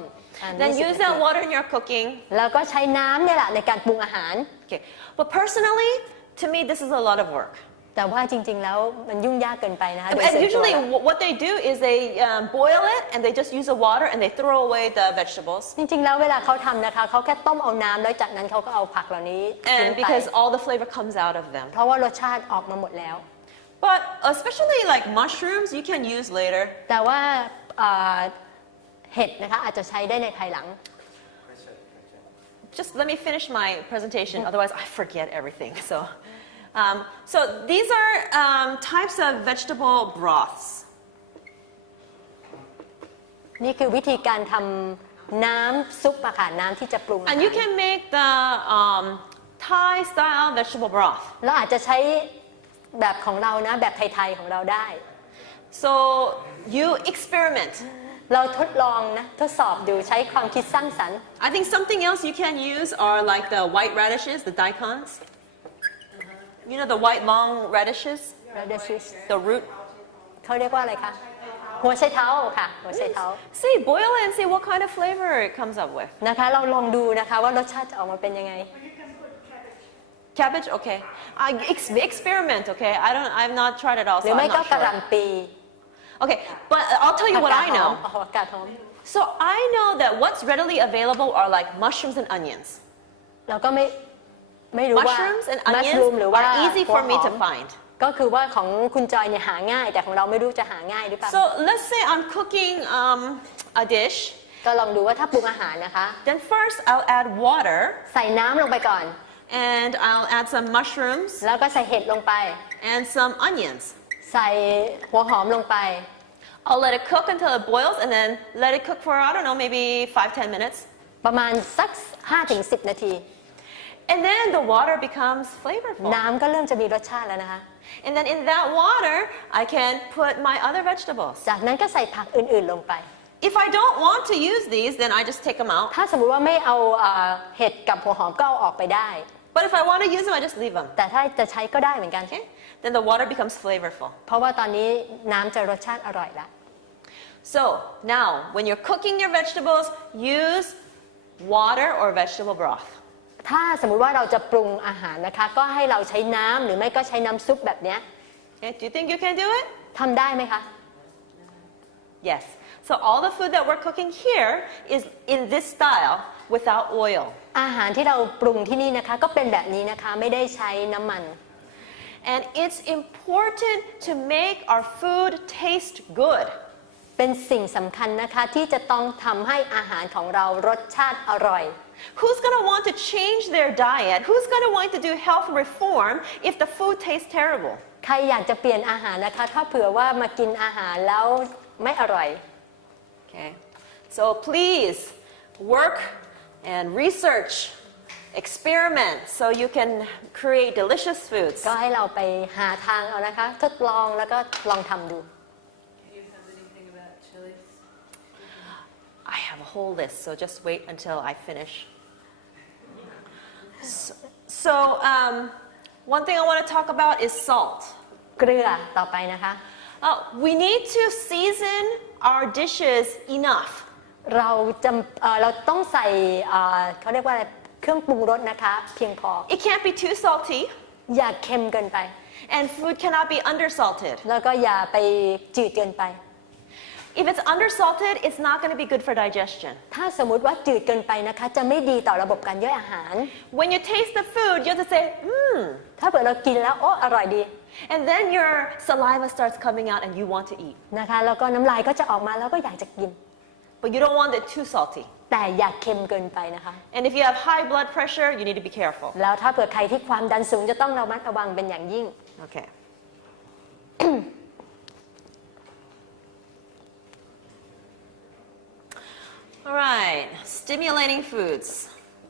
Then 20 use นา that ที water in your cooking. แล้วก็ใช้น้ำเนี่ยแหละในการปรุงอาหาร Okay. But personally, to me, this is a lot of work. แต่ว่าจริงๆแล้วมันยุ่งยากเกินไปนะคะโดยส่วน And ตัว usually แล้ว what they do is they boil it and they just use the water and they throw away the vegetables. จริงๆแล้วเวลาเขาทำนะคะเขาแค่ต้มเอาน้ำแล้วจากนั้นเขาก็เอาผักเหล่านี้ทิ้ง And ไป because all the flavor comes out of them. เพราะว่ารสชาติออกมาหมดแล้ว But especially like mushrooms, you can use later. แต่ว่าเห็ดนะคะอาจจะใช้ได้ในภายหลัง Just let me finish my presentation, otherwise I forget everything. So these are types of vegetable broths. นี่คือวิธีการทำน้ำซุปอะค่ะน้ำที่จะปรุงอาหาร And you can make the Thai style vegetable broth. เราอาจจะใช้แบบของเรานะแบบไทยๆของเราได้ So you experiment. เราทดลองนะทดสอบดูใช้ความคิดสร้างสรรค์ I think something else you can use are like the white radishes, the daikons. You know the white long radishes, the root. เขาเรียกว่าอะไรคะหัวไชเท้าค่ะหัวไชเท้า See, boil it and see what kind of flavor it comes up with. นะคะเราลองดูนะคะว่ารสชาติจะออกมาเป็นยังไง Cabbage, okay. Experiment, okay. I've not tried it all, หรื so อไม่ I'm ก็ not กระห sure. ล่ำปี Okay, but I'll tell you what I know. ผักกาดหอม So I know that what's readily available are like mushrooms and onions. เราก็ไม่รู้ว่า Mushrooms and มัชรูม onions หรือว่า are easy หัว for ห me อ to ม find. ก็คือว่าของคุณจอยเนี่ยหาง่าย แต่ของเราไม่รู้จะหาง่ายหรือเปล่า So let's say I'm cooking a dish. ก็ลองดูว่าถ้าปรุงอาหารนะคะ Then first I'll add water. ใส่น้ำลงไปก่อน and I'll add some mushrooms แล้วก็ใส่เห็ดลงไป and some onions. ใส่หัวหอมลงไป I'll let it cook until it boils and then let it cook for, I don't know, maybe 5-10 minutes. ประมาณสัก 5-10 นาที And then the water becomes flavorful. น้ำก็เริ่มจะมีรสชาติแล้วนะคะ And then in that water, I can put my other vegetables. จากนั้นก็ใส่ผักอื่นๆลงไป If I don't want to use these, then I just take them out. ถ้าสมมุติว่าไม่เอาเห็ดกับหัวหอมก็เอาออกไปได้ But if I want to use them, I just leave them. แต่ถ้าจะใช้ก็ได้เหมือนกัน Okay? Then the water becomes flavorful. เพราะว่าตอนนี้น้ำจะรสชาติอร่อยละ So now, when you're cooking your vegetables, use water or vegetable broth. ถ้าสมมุติว่าเราจะปรุงอาหารนะคะก็ให้เราใช้น้ำหรือไม่ก็ใช้น้ำซุปแบบเนี้ย Okay? Do you think you can do it? ทำได้ไหมคะ Yes. So all the food that we're cooking here is in this style without oil. อาหารที่เราปรุงที่นี่นะคะก็เป็นแบบนี้นะคะไม่ได้ใช้น้ำมัน And it's important to make our food taste good. เป็นสิ่งสำคัญนะคะที่จะต้องทำให้อาหารของเรารสชาติอร่อย Who's going to want to change their diet? Who's going to want to do health reform if the food tastes terrible? ใครอยากจะเปลี่ยนอาหารนะคะถ้าเผื่อว่ามากินอาหารแล้วไม่อร่อย Okay. So please work and research, experiment so you can create delicious foods. ก็ให้เราไปหาทางเอานะคะทดลองแล้วก็ลองทำดู Can you have anything about chilies? I have a whole list, so just wait until I finish. So one thing I want to talk about is salt. เกลือต่อไปนะคะ We need to season our dishes enough. เราต้องใส่เขาเรียกว่าอะไรเครื่องปรุงรสนะคะเพียงพอ It can't be too salty, อย่าเค็มเกินไป and food cannot be undersalted. แล้วก็อย่าไปจืดเกินไป If it's undersalted, it's not going to be good for digestion. ถ้าสมมุติว่าจืดเกินไปนะคะจะไม่ดีต่อระบบการย่อยอาหาร When you taste the food, you have to say,ถ้าเผื่อเรากินแล้วโอ้อร่อยดี and then your saliva starts coming out and you want to eat. นะคะแล้วก็น้ำลายก็จะออกมาแล้วก็อยากจะกิน But you don't want it too salty. แต่อย่าเค็มเกินไปนะคะ And if you have high blood pressure, you need to be careful. แล้วถ้าเผื่อใครที่ความดันสูงจะต้องระมัดระวังเป็นอย่างยิ่ง Okay. All right, stimulating foods.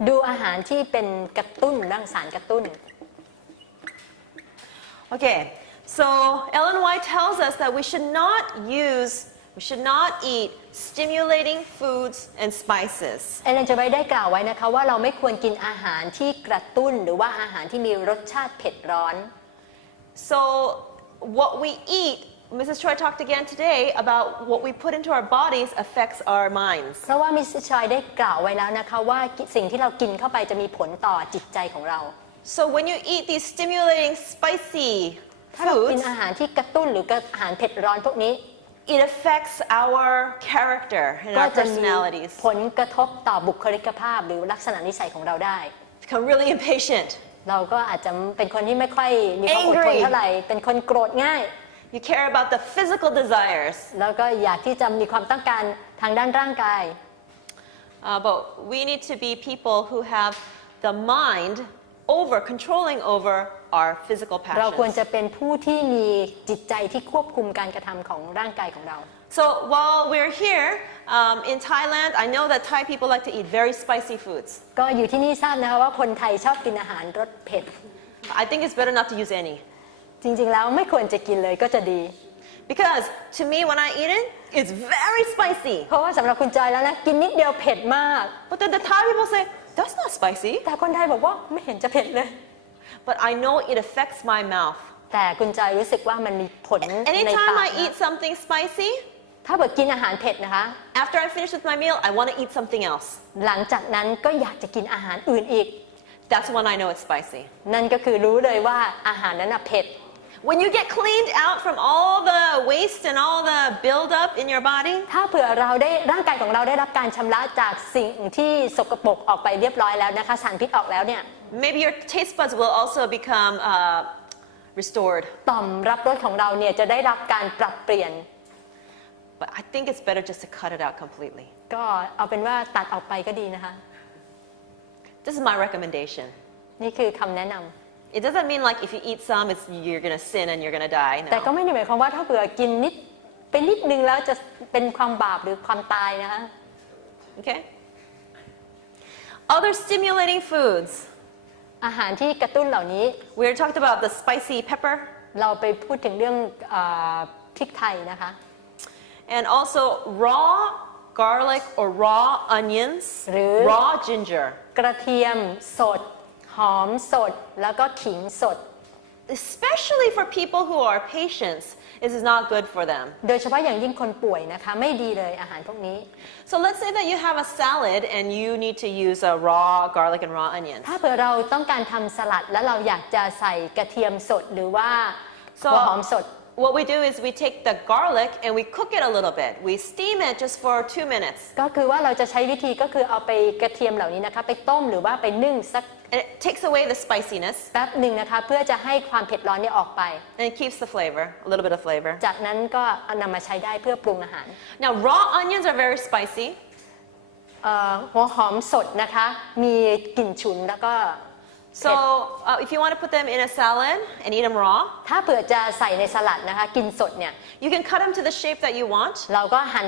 ดูอาหารที่เป็นกระตุ้นเรื่องสารกระตุ้น Okay, so Ellen White tells us that we should not eat stimulating foods and spices. เอเลนจะไว้ได้กล่าวไว้นะคะว่าเราไม่ควรกินอาหารที่กระตุ้นหรือว่าอาหารที่มีรสชาติเผ็ดร้อน So what we eat, Mrs. Choi talked again today about what we put into our bodies affects our minds. เพราะว่ามิสชอยได้กล่าวไว้แล้วนะคะว่าสิ่งที่เรากินเข้าไปจะมีผลต่อจิตใจของเรา So when you eat these stimulating spicy ถ้าเรากิน foods, อาหารที่กระตุ้นหรืออาหารเผ็ดร้อนพวกนี้ it affects our character and ก็ our จะมี personalities. ผลกระทบต่อบุคลิกภาพหรือลักษณะนิสัยของเราได้ Become really impatient. เราก็อาจจะเป็นคนที่ไม่ค่อยมีความอดทน Angry เท่าไหร่เป็นคนโกรธง่าย You care about the physical desires. แล้วก็อยากที่จะมีความต้องการทางด้านร่างกาย But we need to be people who have the mind controlling over our physical เราควร passions. จะเป็นผู้ที่มีจิตใจที่ควบคุมการกระทำของร่างกายของเรา So while we're here in Thailand, I know that Thai people like to eat very spicy foods. ก็อยู่ที่นี่ทราบนะคะว่าคนไทยชอบกินอาหารรสเผ็ด I think it's better not to use any. จริงๆแล้วไม่ควรจะกินเลยก็จะดี Because to me, when I eat it, it's very spicy. เพราะว่าสำหรับคุณจอยแล้วนะกินนิดเดียวเผ็ดมาก But then the Thai people say, that's not spicy. แต่คนไทยบอกว่าไม่เห็นจะเผ็ดเลย But I know it affects my mouth. แต่คุณจอยรู้สึกว่ามันมีผลในปาก Anytime I นะ eat something spicy, ถ้าเกิดกินอาหารเผ็ดนะคะ after I finish with my meal, I want to eat something else. หลังจากนั้นก็อยากจะกินอาหารอื่นอีก That's when I know it's spicy. นั่นก็คือรู้เลยว่าอาหารนั้นน่ะเผ็ด When you get cleaned out from all the waste and all the buildup in your body, ถ้าเผื่อร่างกายของเราได้รับการชำระจากสิ่งที่สกปรกออกไปเรียบร้อยแล้วนะคะสารพิษออกแล้วเนี่ย maybe your taste buds will also become restored. ต่อมรับรสของเราเนี่ยจะได้รับการปรับเปลี่ยน But I think it's better just to cut it out completely. ก็เอาเป็นว่าตัดออกไปก็ดีนะคะ This is my recommendation. นี่คือคำแนะนำ It doesn't mean like if you eat some, you're gonna sin and you're gonna die. แต่ก็ No. ไม่ได้หมายความว่าถ้าเผื่อกินนิดเป็นนิดนึงแล้วจะเป็นความบาปหรือความตายนะคะ Okay. Other stimulating foods. อาหารที่กระตุ้นเหล่านี้ We already talked about the spicy pepper เราไปพูดถึงเรื่องพริกไทยนะคะ and also raw garlic or raw onions, หรือ raw ginger. กระเทียมสดหอมสดแล้วก็ขิงสด Especially for people who are patients, this is not good for them. โดยเฉพาะอย่างยิ่งคนป่วยนะคะไม่ดีเลยอาหารพวกนี้ So let's say that you have a salad and you need to use a raw garlic and raw onions. ถ้าเผื่อเราต้องการทำสลัดแล้วเราอยากจะใส่กระเทียมสดหรือว่าหัวหอมสด What we do is we take the garlic and we cook it a little bit. We steam it just for 2 minutes. ก็คือว่าเราจะใช้วิธีก็คือเอาไปกระเทียมเหล่านี้นะคะไปต้มหรือว่าไปนึ่งสัก And it takes away the spiciness แป๊บหนึ่งนะคะเพื่อจะให้ความเผ็ดร้อนเนี่ยออกไป and it keeps the flavor, a little bit of flavor. จากนั้นก็เอานำมาใช้ได้เพื่อปรุงอาหาร Now raw onions are very spicy. หัวหอมสดนะคะมีกลิ่นฉุนแล้วก็ So if you want to put them in a salad and eat them raw, ถ้าเผื่อจะใส่ในสลัดนะคะกินสดเนี่ย you can cut them to the shape that you want. เราก็หั่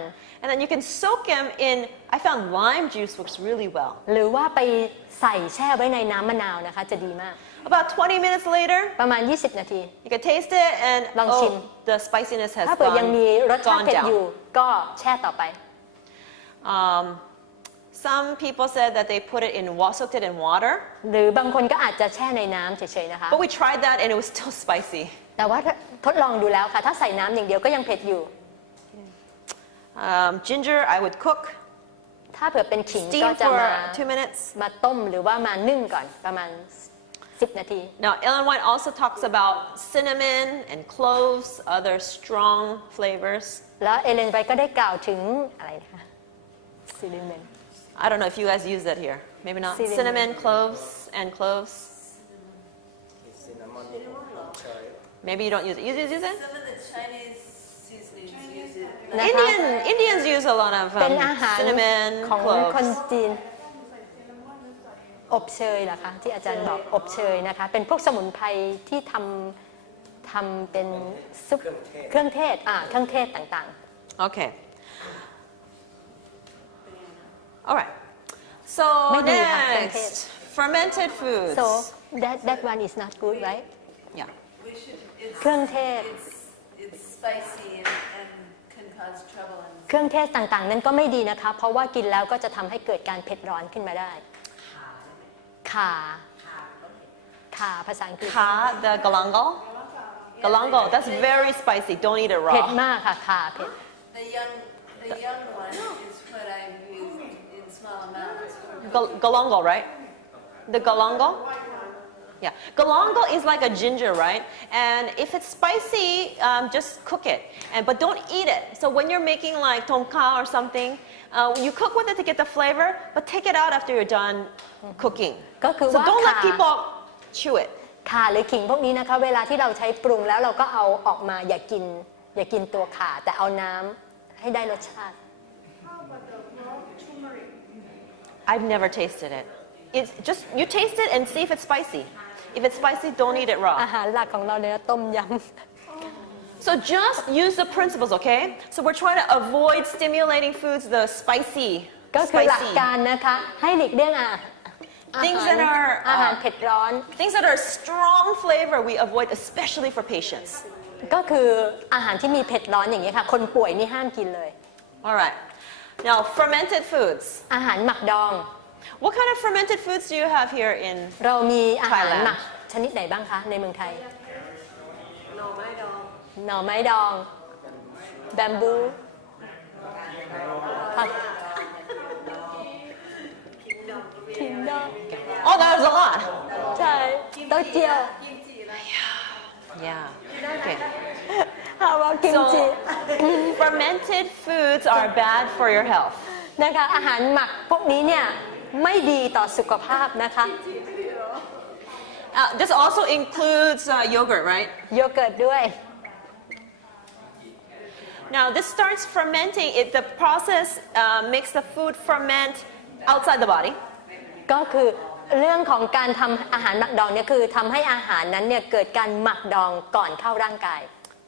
น And then you can soak them in, I found lime juice works really well. หรือว่าไปใส่แช่ไว้ในน้ำมะนาวนะคะจะดีมาก About 20 minutes later, ประมาณ 20 นาที you can taste it and Lองชิม the spiciness has ถ้าเผื่อยังมีรสชาติ gone เผ็ดอยู่ down. ก็แช่ต่อไป Some people said that they put it in, soaked it in water. หรือบางคนก็อาจจะแช่ในน้ำเฉยๆนะคะ But we tried that and it was still spicy. แต่ว่าทดลองดูแล้วค่ะถ้าใส่น้ำอย่างเดียวก็ยังเผ็ดอยู่ Ginger, I would cook, ถ้าเผื่อเป็นขิงก็ steam จะ for มา 2 minutes. มาต้มหรือว่ามานึ่งก่อนประมาณ 10 นาที Now, Ellen White also talks about cinnamon and cloves, other strong flavors. แล้วเอเลนไวท์ก็ได้กล่าวถึงอะไรนะคะซินนามอน I don't know if you guys use that here. Maybe not. Cinnamon. Cinnamon, cloves, and cloves. Cinnamon choy. Maybe you don't use it. You use it? Some of the Chinese seasonings use it. นะคะ Indians use a lot of เป็นอาหาร cinnamon, ของคน cloves. จีนอบเชยเหรอคะที่อาจารย์บอกอบเชยนะคะเป็นพวกสมุนไพรที่ทำเป็นซุปเครื่องเทศเครื่องเทศต่าง Okay. All right. So Maybe you have next, fermented foods. ๆ so that one is not good right Yeah. We should, it's, เครื่องเทศ it's spicy and can cause trouble. And เครื่องเทศต่างๆ นั้นก็ไม่ดีนะคะเพราะว่ากินแล้วก็จะทำให้เกิดการเผ็ดร้อนขึ้นมาได้ข่าภาษาอังกฤษ Ka, the galangal. Galangal, that's very spicy. Don't eat it เผ็ด raw. มากค่ะข่าเผ็ด the young one is what I've used in small amounts. Galangal, right? The galangal? Yeah. Galangal is like a ginger, right? And if it's spicy, just cook it. But don't eat it. So when you're making like tom kha or something, you cook with it to get the flavor, but take it out after you're done cooking. ก็คือ So ว่า don't let ข่า people chew it. ข่าหรือขิงพวกนี้นะคะเวลาที่เราใช้ปรุงแล้วเราก็เอาออกมาอย่ากินตัวข่าแต่เอาน้ำให้ได้รสชาติ I've never tasted it. It's just, you taste it and see if it's spicy. If it's spicy, don't eat it อา raw. หารหลักของเราเนี่ยต้มย So just use the principles, okay? So we're trying to avoid stimulating foods, the spicy, ำก็คือหลัก spicy. การนะคะให้หลีกเลี่ยงThings that are อาหารเผ็ดร้อน things that are strong flavor we avoid, especially for patients. ก็คืออาหารที่มีเผ็ดร้อนอย่างนี้ยค่ะคนป่วยนี่ห้ามกินเลย All right. Now, fermented foods. อาหารหมักดอง What kind of fermented foods do you have here in เรามีอาหาร Thailand หมักชนิดไหนบ้างคะในเมืองไทยหน่อไม้ดองแบมบูผักขิงดอง Oh, that was a lot. ใช่เต้าเจี้ยว Yeah. Okay. ฮาวากิมจิ So, fermented foods are bad for your health. นะคะอาหารหมักพวกนี้เนี่ยไม่ดีต่อสุขภาพนะคะ This also includes yogurt, right? โยเกิร์ตด้วย Now, this starts fermenting. The process makes the food ferment outside the body. ก็คือ เรื่องของการทำอาหารหมักดองเนี่ยคือทำให้อาหารนั้นเนี่ยเกิดการหมักดองก่อนเข้าร่างกาย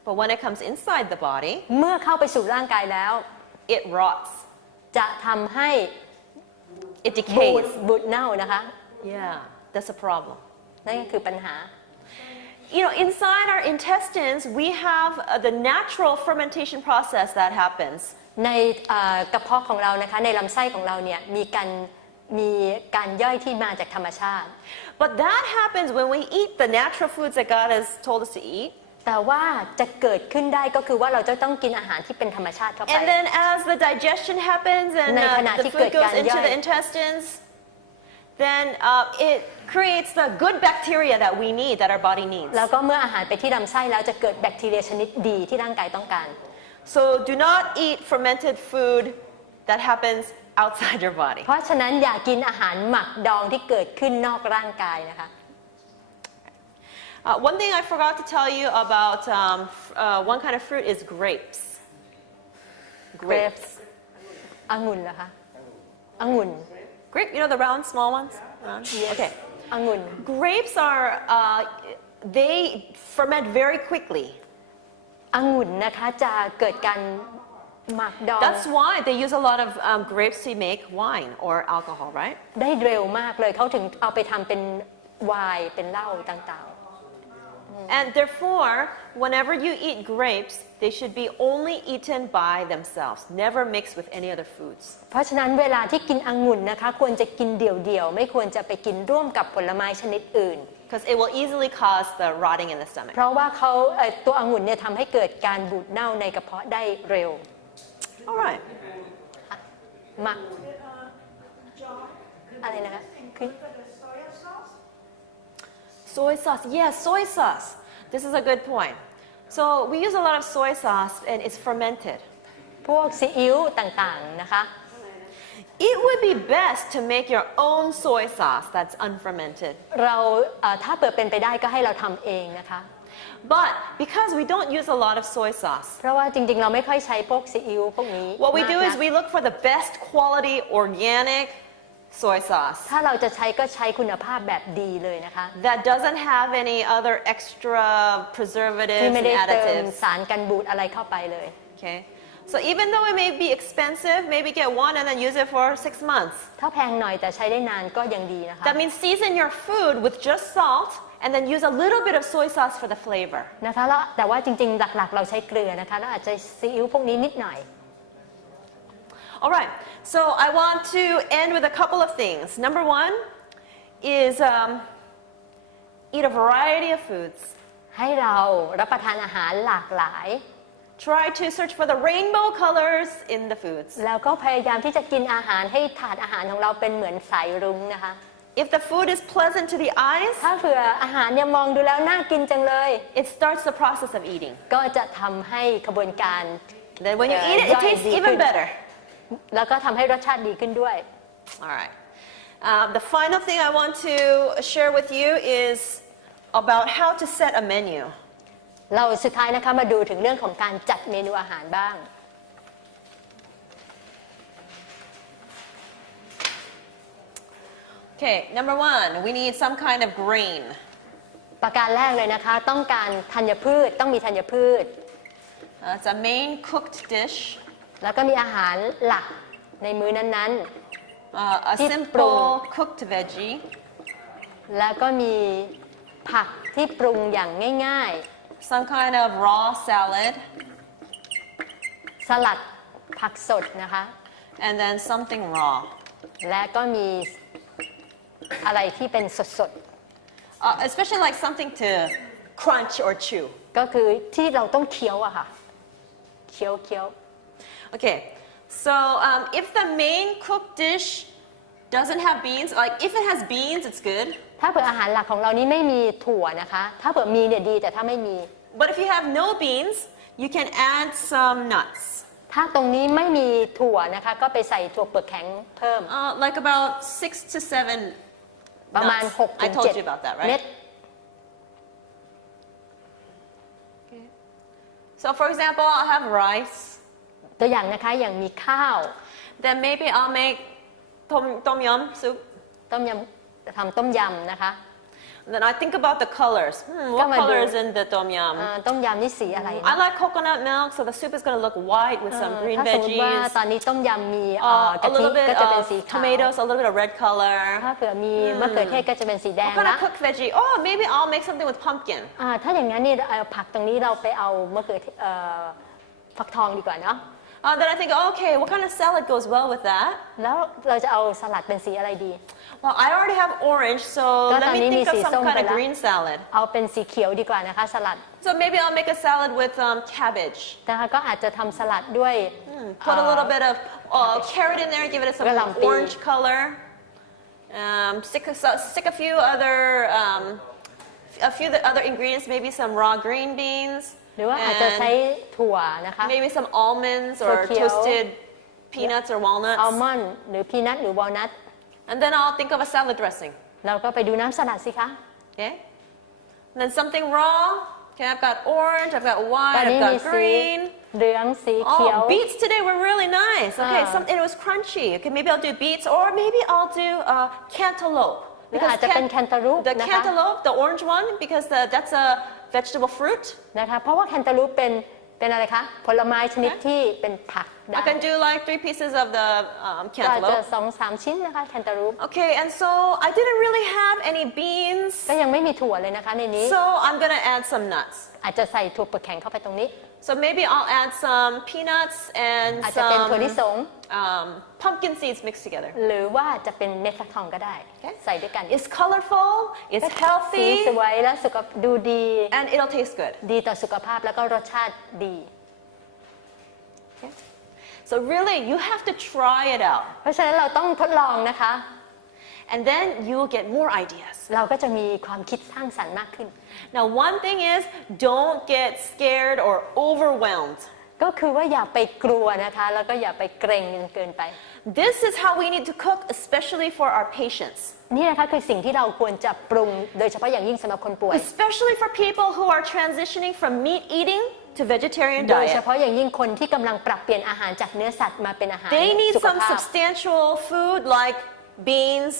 But when it comes inside the body, เมื่อเข้าไปสู่ร่างกายแล้ว it rots. จะทำให้ It decays. บูดเน่านะคะ Yeah, that's a problem. นั่นก็คือปัญหา You know, inside our intestines, we have the natural fermentation process that happens. ในกระเพาะของเรานะคะในลำไส้ของเราเนี่ยมีการย่อยที่มาจากธรรมชาติ But that happens when we eat the natural foods that God has told us to eat. แต่ว่าจะเกิดขึ้นได้ก็คือว่าเราจะต้องกินอาหารที่เป็นธรรมชาติเข้าไป And then as the digestion happens and ในขณะ the ที่เกิ food ด goes การย่ into อย the intestines, then it creates the good bacteria that we need, that our body needs. แล้วก็เมื่ออาหารไปที่ลำไส้แล้วจะเกิดแบคทีเรียชนิดดีที่ร่างกายต้องการ So do not eat fermented food that happens outside your body. เพราะฉะนั้นอย่ากินอาหารหมักดองที่เกิดขึ้นนอกร่างกายนะคะ One thing I forgot to tell you about one kind of fruit is grapes. grapes องุ่นเหรอคะองุ่น Grape, you know the round, small ones? Round? Yes. Okay. องุ่น Grapes are, they ferment very quickly. องุ่นนะคะจะเกิดการหมักดอง That's why they use a lot of grapes to make wine or alcohol, right? ได้เร็วมากเลยเขาถึงเอาไปทำเป็นไวน์เป็นเหล้าต่าง And therefore, whenever you eat grapes, they should be only eaten by themselves, never mixed with any other foods. ๆเพราะฉะนั้นเวลาที่กินองุ่นนะคะควรจะกินเดี่ยวๆไม่ควรจะไปกินร่วมกับผลไม้ชนิดอื่น Because it will easily cause the rotting in the stomach. เพราะว่าตัวองุ่นเนี่ยทำให้เกิดการบูดเน่าในกระเพาะได้เร็ว All right. หมักอะไรนะคะคือ Soy sauce. Yes, soy sauce. This is a good point. So we use a lot of soy sauce and it's fermented. พวกซีอิ๊วต่างๆนะคะ It would be best to make your own soy sauce that's unfermented. เราถ้าเปิดเป็นไปได้ก็ให้เราทำเองนะคะ But because we don't use a lot of soy sauce, เพราะว่าจริงๆเราไม่ค่อยใช้พวกซีอิ๊วพวกนี้ what we do มาก is นัก we look for the best quality organic soy sauce ถ้าเราจะใช้ก็ใช้คุณภาพแบบดีเลยนะคะ that doesn't have any other extra ที่ preservatives ไม่ and ได้เติม additives. สารกันบูดอะไรเข้าไปเลย Okay? So even though it may be expensive, maybe get one and then use it for 6 months. ถ้าแพงหน่อยแต่ใช้ได้นานก็ยังดีนะคะ That means season your food with just salt and then use a little bit of soy sauce for the flavor. นะคะแล้วแต่ว่าจริงๆหลักๆเราใช้เกลือนะคะแล้วอาจจะซีอิ๊วพวกนี้นิดหน่อย All right, so I want to end with a couple of things. Number one is eat a variety of foods. ให้เรารับประทานอาหารหลากหลาย Try to search for the rainbow colors in the foods. แล้วก็พยายามที่จะกินอาหารให้ถาดอาหารของเราเป็นเหมือนสายรุ้งนะคะ If the food is pleasant to the eyes, ถ้าเผื่ออาหารเนี่ยมองดูแล้วน่ากินจังเลย it starts the process of eating. ก็จะทำให้กระบวนการ Then when you eat it, it tastes even better. แล้วก็ทำให้รสชาติดีขึ้นด้วย All right. The final thing I want to share with you is about how to set a menu. เราสุดท้ายนะคะมาดูถึงเรื่องของการจัดเมนูอาหารบ้าง Okay, number one, we need some kind of grain. ประการแรกเลยนะคะต้องการธัญพืชต้องมีธัญพืช It's a main cooked dish. แล้วก็มีอาหารหลักในมื้อนั้น A simple cooked veggie. ๆ แล้วก็มีผักที่ปรุงอย่างง่าย Some kind of raw salad. ๆ สลัดผักสดนะคะ And then something raw. และก็มีอะไรที่เป็นสด Especially like something to crunch or chew. ๆ ก็คือที่เราต้องเคี้ยวอะค่ะเคี้ยว Okay, so if the main cooked dish doesn't have beans, like if it has beans, it's good. ถ้าเผื่ออาหารหลักของเรานี้ไม่มีถั่วนะคะถ้าเผื่อมีเนี่ยดีแต่ถ้าไม่มี But if you have no beans, you can add some nuts. ถ้าตรงนี้ไม่มีถั่วนะคะก็ไปใส่ถั่วเปลือกแข็งเพิ่ม Like about 6 to 7 ประมาณ nuts. 6 I ถึง told you 7 about that, เม็ด right? So for example, I'll have rice. ตัวอย่างนะคะอย่างมีข้าว Then maybe I'll make tom yum soup. ต้มย ทำต้มยำนะคะ Then I think about the colors. What color is in the tom yum? ต้มยำนี่สีอะไร I like coconut milk, so the soup is going to look white with some green ถ้าสมมติว่า veggies. ตอนนี้ต้มยำมีกะ A ทิ little bit ก็จะเป็น of สีขาว tomatoes, a little bit of red color. ถ้าเผื่อมีมะเขือเทศก็จะเป็นสีแดง What kind นะ of cooked veggie? Oh, maybe I'll make something with pumpkin. ถ้าอย่างนั้นนี่ผักตรงนี้เราไปเอามะเขือฟักทองดีกว่าเนาะ Then I think, okay, what kind of salad goes well with that? แล้วเราจะเอาสลัดเป็นสีอะไรดี Well, I already have orange, so ก็ let ตอน me นี้มี think of สี some ส้ม kind ไป of แล้ว green salad. เอาเป็นสีเขียวดีกว่านะคะสลัด So maybe I'll make a salad with cabbage. นะคะก็อาจจะทำสลัดด้วย Put a little bit of carrot in there, give it some Galampi. orange color. Stick a few other other ingredients, maybe some raw green beans. หรือว่าอาจจะใช้ And ถั่วนะคะ maybe some almonds or Tortilla. toasted peanuts or อัล walnuts. มอนด์หรือพีนัทหรือวอลนัท And then I'll think of a salad dressing. เราก็ไปดูน้ำสลัดสิคะ Okay? And then something raw. Okay, I've got orange, I've got ตอน white, นี้ I've มี got สี green. เหลืองสีเขียว Oh, beets today were really nice. Okay, it was crunchy. Okay, maybe I'll do beets or maybe I'll do cantaloupe. หรืออาจจะเป็นแคนตาลูป The นะคะ cantaloupe, the orange one, because that's a vegetable fruit. นะคะเพราะว่าแคนตาลูปเป็นอะไรคะผลไม้ชนิดที่เป็นผักได้ I can do like 3 pieces of the ก็อาจจะ cantaloupe. 2-3 ชิ้นนะคะแคนตาลูป Okay, and so I didn't really have any beans. ก็ยังไม่มีถั่วเลยนะคะในนี้ So I'm gonna add some nuts. อาจจะใส่ถั่วเปลือกแข็งเข้าไปตรงนี้ So maybe I'll add some peanuts and อาจจะเป็นถั่วลิสง pumpkin seeds mixed together. หรือว่าจะเป็นเม็ดฟักทองก็ได้ Okay. ใส่ด้วยกัน It's colorful, it's สี healthy, สวยและดูดี and it'll taste good. ดีต่อสุขภาพแล้วก็รสชาติดี So really, you have to try it out. เพราะฉะนั้นเราต้องทดลองนะคะ And then you'll get more ideas. เราก็จะมีความคิดสร้างสรรค์มากขึ้น Now, one thing is, don't get scared or overwhelmed. ก็คือว่าอย่าไปกลัวนะคะแล้วก็อย่าไปเกรงจนเกินไป This is how we need to cook, especially for our patients. นี่นะคะคือสิ่งที่เราควรจะปรุงโดยเฉพาะอย่างยิ่งสำหรับคนป่วย Especially for people who are transitioning from meat eating to vegetarian โดยเฉ diet. พาะอย่างยิ่งคนที่กำลังปรับเปลี่ยนอาหารจากเนื้อสัตว์มาเป็นอาหาร They need สุข some ภาพ substantial food like beans,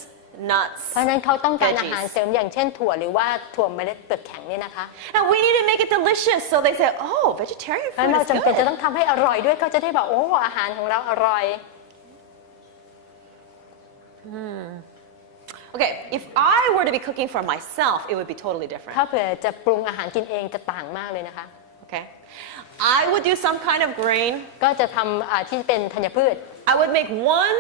nuts, เพราะฉะนั้นเขาต้องการอาหาร veggies. เสริมอย่างเช่นถั่วหรือว่าถั่วเมล็ดเปลือกแข็งเนี่ยนะคะ And we need to make it delicious. So they say, oh, vegetarian แล้ว food เรา is จำเป็นจะ good. ต้องทำให้อร่อยด้วยก็จะได้บอกโอ้อาหารของเราอร่อย Okay, if I were to be cooking for myself, it would be totally different. ถ้าเผื่อจะปรุงอาหารกินเองจะต่างมากเลยนะคะ Okay, I would do some kind of grain. ก็จะทำที่เป็นธัญพืช I would make one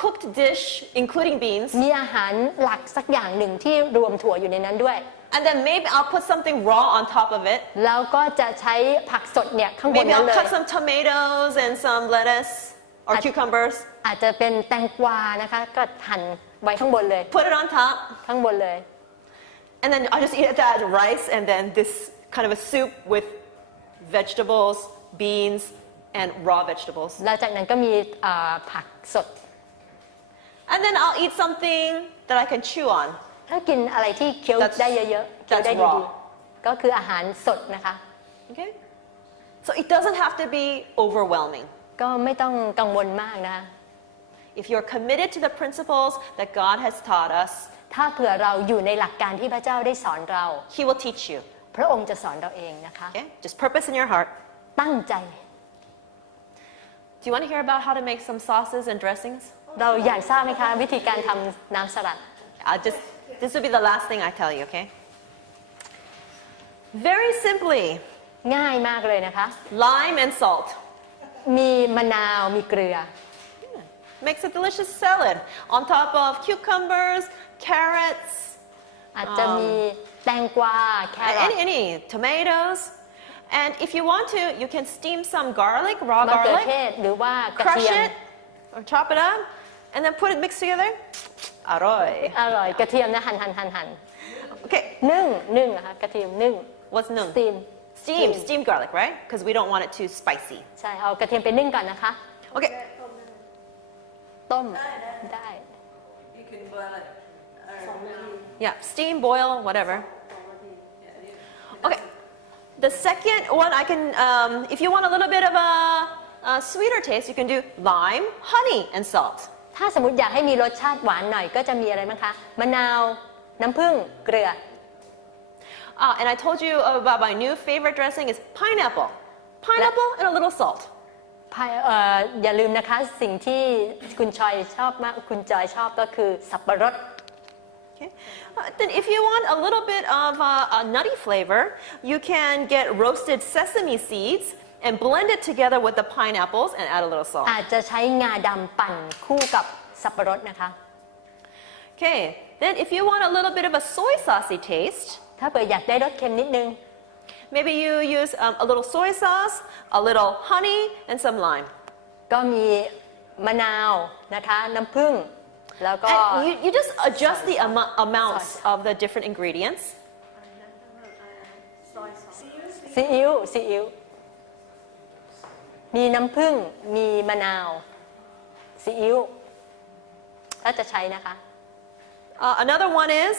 cooked dish, including beans, มีอาหารหลักสักอย่างหนึ่งที่รวมถั่วอยู่ในนั้นด้วย and then maybe I'll put something raw on top of it. แล้วก็จะใช้ผักสดเนี่ยข้างบน Maybe นั้น I'll เลย cut some tomatoes and some lettuce or cucumbers. อาจจะเป็นแตงกวานะคะก็หั่นไว้ข้างบนเลย Put it on top, ข้างบนเลย and then I'll just eat that as rice, and then this kind of a soup with vegetables, beans, and raw vegetables. แล้วจากนั้นก็มีผักสด And then I'll eat something that I can chew on. ถ้ากินอะไรที่เคี้ยว That's- ได้เยอะๆเคี้ยวได้ that's ดี raw. ๆก็คืออาหารสดนะคะ Okay? So it doesn't have to be overwhelming. ก็ไม่ต้องกังวลมากนะคะ If you're committed to the principles that God has taught us, ถ้าเผื่อเราอยู่ในหลักการที่พระเจ้าได้สอนเรา He will teach you. พระองค์จะสอนเราเองนะคะ Okay? Just purpose in your heart. ตั้งใจ Do you want to hear about how to make some sauces and dressings? เราอยากทราบไหมคะวิธีการทำน้ำสลัด This will be the last thing I tell you, okay? Very simply, ง่ายมากเลยนะคะ lime and salt. มีมะนาวมีเกลือ Makes a delicious salad on top of cucumbers, carrots, อาจจะมีแตงกวาแครอท any tomatoes. And if you want to, you can steam some garlic, raw มะเขือเท garlic, ศหรือว่ากระ crush เทียม it or chop it up, and then put it mixed together. Aroy. อร่อยกระเทียมนะหั่น Okay, นึ่งนะคะกระเทียมนึ่ง what's nung? สตีม Steamed garlic, right? Because we don't want it too spicy. ใช่เอากระเทียมไปนึ่งก่อนนะคะ Okay, ต้มได้ You can boil it. Or, yeah, steam, boil, whatever. Okay, the second one I can, if you want a little bit of a sweeter taste, you can do lime, honey, and salt. ถ้าสมมติอยากให้มีรสชาติหวานหน่อยก็จะมีอะไรบ้างคะมะนาวน้ำผึ้งเกลือ And I told you about my new favorite dressing is pineapple. Pineapple and a little salt. อย่าลืมนะคะสิ่งที่คุณจอยชอบมากคุณจอยชอบก็คือสับปะรด Okay. Then if you want a little bit of a nutty flavor, you can get roasted sesame seeds and blend it together with the pineapples and add a little salt. อาจจะใช้งาดำปั่นคู่กับสับปะรดนะคะ Okay. Then if you want a little bit of a soy saucy taste, ถ้าเผื่ออยากได้รสเค็มนิดนึง maybe you use a little soy sauce, a little honey, and some lime. ก็มีมะนาวนะคะน้ำผึ้งแล้วก็ And you just adjust the amounts of the different ingredients. ซีอิ๊วมีน้ำผึ้งมีมะนาวซีอิ๊วถ้าจะใช้นะคะ Another one is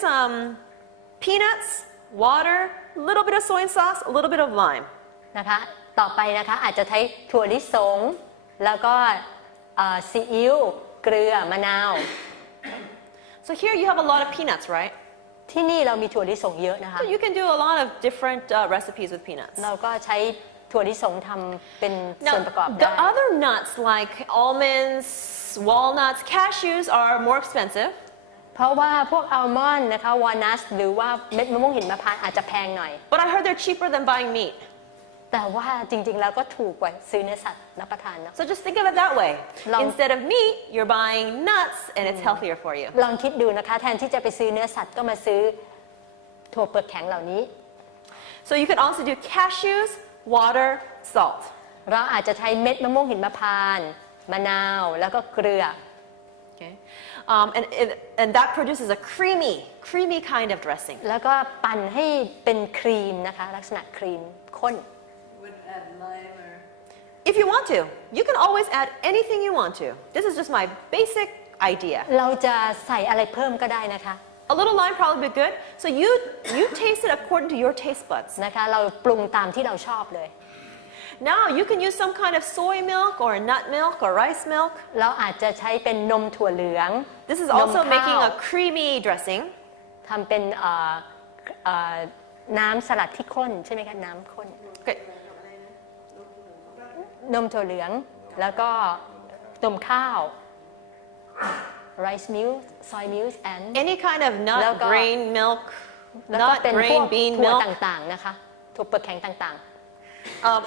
peanuts, water, a little bit of soy sauce, a little bit of lime. นะคะต่อไปนะคะอาจจะใช้ถั่วลิสงแล้วก็ซีอิ๊วเกลือมะนาว So here you have a lot of peanuts, right? ที่นี่เรามีถั่วลิสงเยอะนะคะ So you can do a lot of different recipes with peanuts. เราก็ใช้ถั่วลิสงทำเป็นส่วนประกอบ Now, ได้ the other nuts like almonds, walnuts, cashews are more expensive. เพราะว่าพวกอัลมอนด์นะคะวอลนัทหรือว่าเม็ดมะม่วงหินมะพร้าวอาจจะแพงหน่อย But I heard they're cheaper than buying meat. แต่ว่าจริงๆแล้วก็ถูกกว่าซื้อเนื้อสัตว์รับประทานเนาะ So just think of it that way. Long- Instead of meat, you're buying nuts and it's healthier for you. ลองคิดดูนะคะแทนที่จะไปซื้อเนื้อสัตว์ก็มาซื้อถั่วเปลือกแข็งเหล่านี้ So you can also do cashews, water, salt. เราอาจจะใช้เม็ดมะม่วงหินมะพร้าวมะนาวแล้วก็เกลือ Okay. And that produces a creamy kind of dressing. แล้วก็ปั่นให้เป็นครีมนะคะลักษณะครีมข้น Would add lime or If you want to, you can always add anything you want to. This is just my basic idea. เราจะใส่อะไรเพิ่มก็ได้นะคะ A little lime probably be good. So you taste it according to your taste buds. นะคะเราปรุงตามที่เราชอบเลย Now you can use some kind of soy milk or nut milk or rice milk. เราอาจจะใช้เป็นนมถั่วเหลือง This is นม also ข้าว making a creamy dressing. ทำเป็นน้ำสลัดที่ข้นใช่ไหมคะน้ำข้น Okay. นมถั่วเหลืองแล้วก็นมข้าว rice milk soy milk and Any kind of nut, Logo. grain milk, แล้วก็ nut, เป็นพว grain, ก bean ถั่ว milk, ต่างๆนะคะถั่วเปลือกแข็งต่าง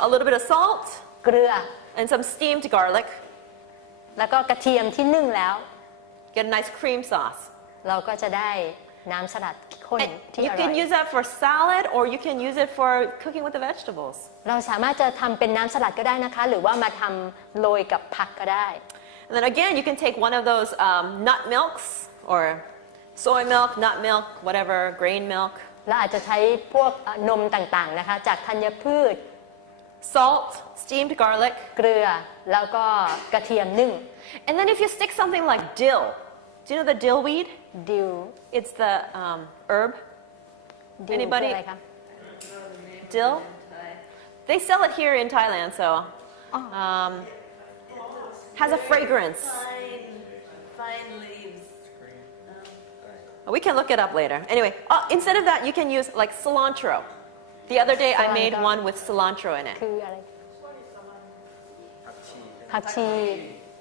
a little bit of salt, ๆ เกลือ and some steamed garlic. แล้วก็กระเทียมที่นึ่งแล้ว Get a nice cream sauce. เราก็จะได้น้ำสลัดข้น And ที่ you อร่อ can ย use that for salad or you can use it for cooking with the vegetables. เราสามารถจะทำเป็นน้ำสลัดก็ได้นะคะ หรือว่ามาทำโรยกับผักก็ได้ And then again, you can take one of those nut milks or soy milk, nut milk, whatever, grain milk, เราอาจจะใช้พวกนมต่างๆนะคะจากธัญพืช salt, steamed garlic. เกลือแล้วก็กระเทียมนึ่ง And then if you stick something like dill, do you know the dill weed? ดิว It's the herb. ดิว Anybody? คืออะไรคะ Dill? Thai. They sell it here in Thailand, so has a fragrance. Fine leaves. We can look it up later. Anyway, instead of that, you can use like cilantro. The other day, I made Cilantro. one with cilantro in it. คืออะไร ผักชี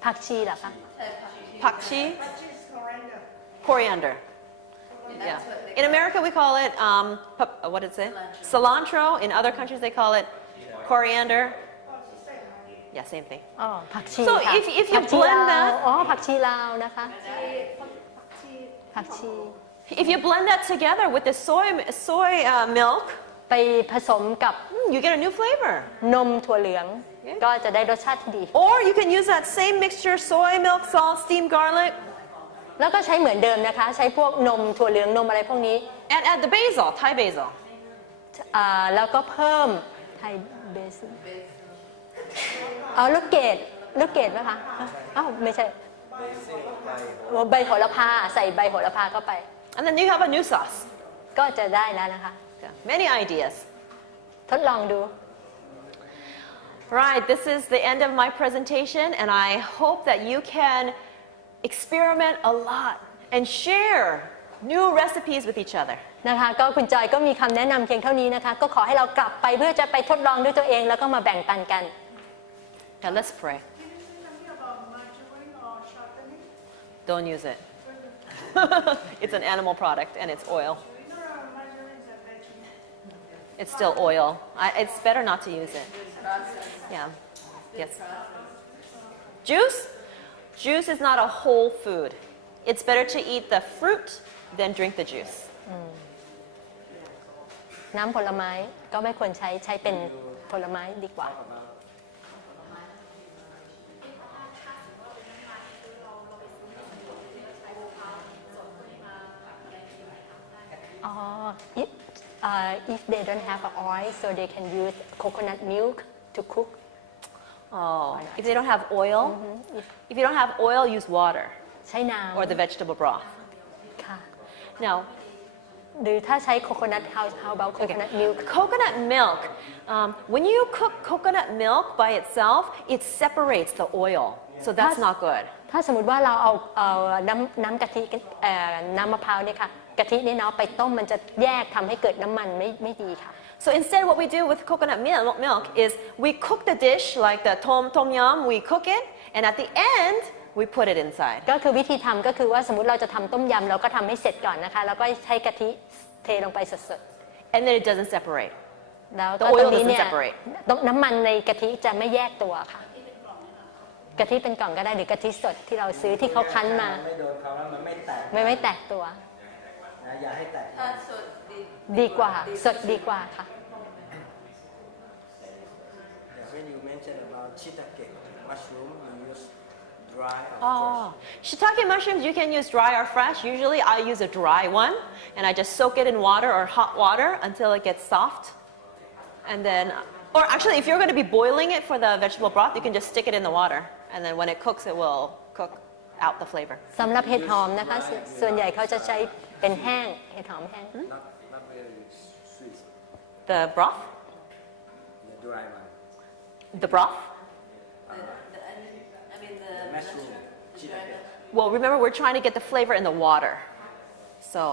ผักชีเหรอคะ Pakshi, coriander. coriander. Yeah. In America, we call it what is it? Cilantro. In other countries, they call it coriander. Yeah, same thing. อ๋อผักชี So ค่ะ if you ผักชี blend ลาว that อ๋อผักชีลาวนะคะผักชี If you blend that together with the soy milk, ไปผสมกับ you get a new flavor. นมถั่วเหลือง ก็จะได้รสชาติที่ดี Or you can use that same mixture, soy milk, salt, steamed garlic, แล้วก็ใช้เหมือนเดิมนะคะ ใช้พวกนมถั่วเหลืองนมอะไรพวกนี้ and add the basil, Thai basil. แล้วก็เพิ่มไทยเบสิลูกเกดไหมคะอ้าวไม่ใช่ใบโหระพาใส่ใบโหระพาเข้าไป And then you have a new sauce. ก็จะได้แล้วนะคะ Yeah, many ideas. ทดลองดู Right, this is the end of my presentation, and I hope that you can experiment a lot and share new recipes with each other. นะคะก็คุณจอยก็มีคำแนะนำเพียงเท่านี้นะคะก็ขอให้เรากลับไปเพื่อจะไปทดลองด้วยตัวเองแล้วก็มาแบ่งปันกัน Now let's pray. Can you say something about margarine or shortening? Don't use it. It's an animal product and it's oil. No, margarine is a vegetable. It's still oil. It's better not to use it. Yeah. Yes. Juice? Juice is not a whole food. It's better to eat the fruit than drink the juice. น้ำผลไม้ก็ไม่ควรใช้เป็นผลไม้ดีกว่าอ๋อ if they don't have oil so they can use coconut milk to cook Oh, if they don't have oil, if you don't have oil, use water ใช้น้ or the vegetable broth. ำค่ะ Now, หรือถ้าใช้ coconut how about coconut milk coconut milk. When you cook coconut milk by itself, it separates the oil, so that's not good. ถ้าสมมติว่าเราเอาน้ำกะทิน้ำมะพร้าวเนี่ยค่ะกะทินี่เนาะไปต้มมันจะแยกทำให้เกิดน้ำมันไม่ดีค่ะ So instead, what we do with coconut milk is we cook the dish like the tom yum. We cook it, and at the end, we put it inside. ก็คือวิธีทำก็คือว่าสมมติเราจะทำต้มยำเราก็ทำให้เสร็จก่อนนะคะแล้วก็ใช้กะทิเทลงไปสด And then it doesn't separate. ๆแล้วก็ The ต oil รงนี้เนี่ย doesn't separate. น้ำมันในกะทิจะไม่แยกตัวค่ะกะทิเป็นกล่องก็ได้หรือกะทิสดที่เราซื้อที่เขาคั้นมา ไม่โดนเขาแล้วมันไม่แตก ไม่แตกตัว นะอย่าให้แตก ถ้าสดดี ดีกว่าสดดีกว่าค่ะ When you mention about shiitake mushroom you use dry or Oh, shiitake mushrooms you can use dry or fresh. Usually I use a dry one and I just soak it in water or hot water until it gets soft. And then, or actually if you're going to be boiling it for the vegetable broth, you can just stick it in the water. And then when it cooks, it will cook out the flavor. สำหรับเห็ดหอมนะคะส่วนใหญ่เขาจะใช้เป็นแห้งเห็ดหอมแห้ง not very sweet The broth? the dry one The broth? I mean the mushroom shiitake Well, remember we're trying to get the flavor in the water. So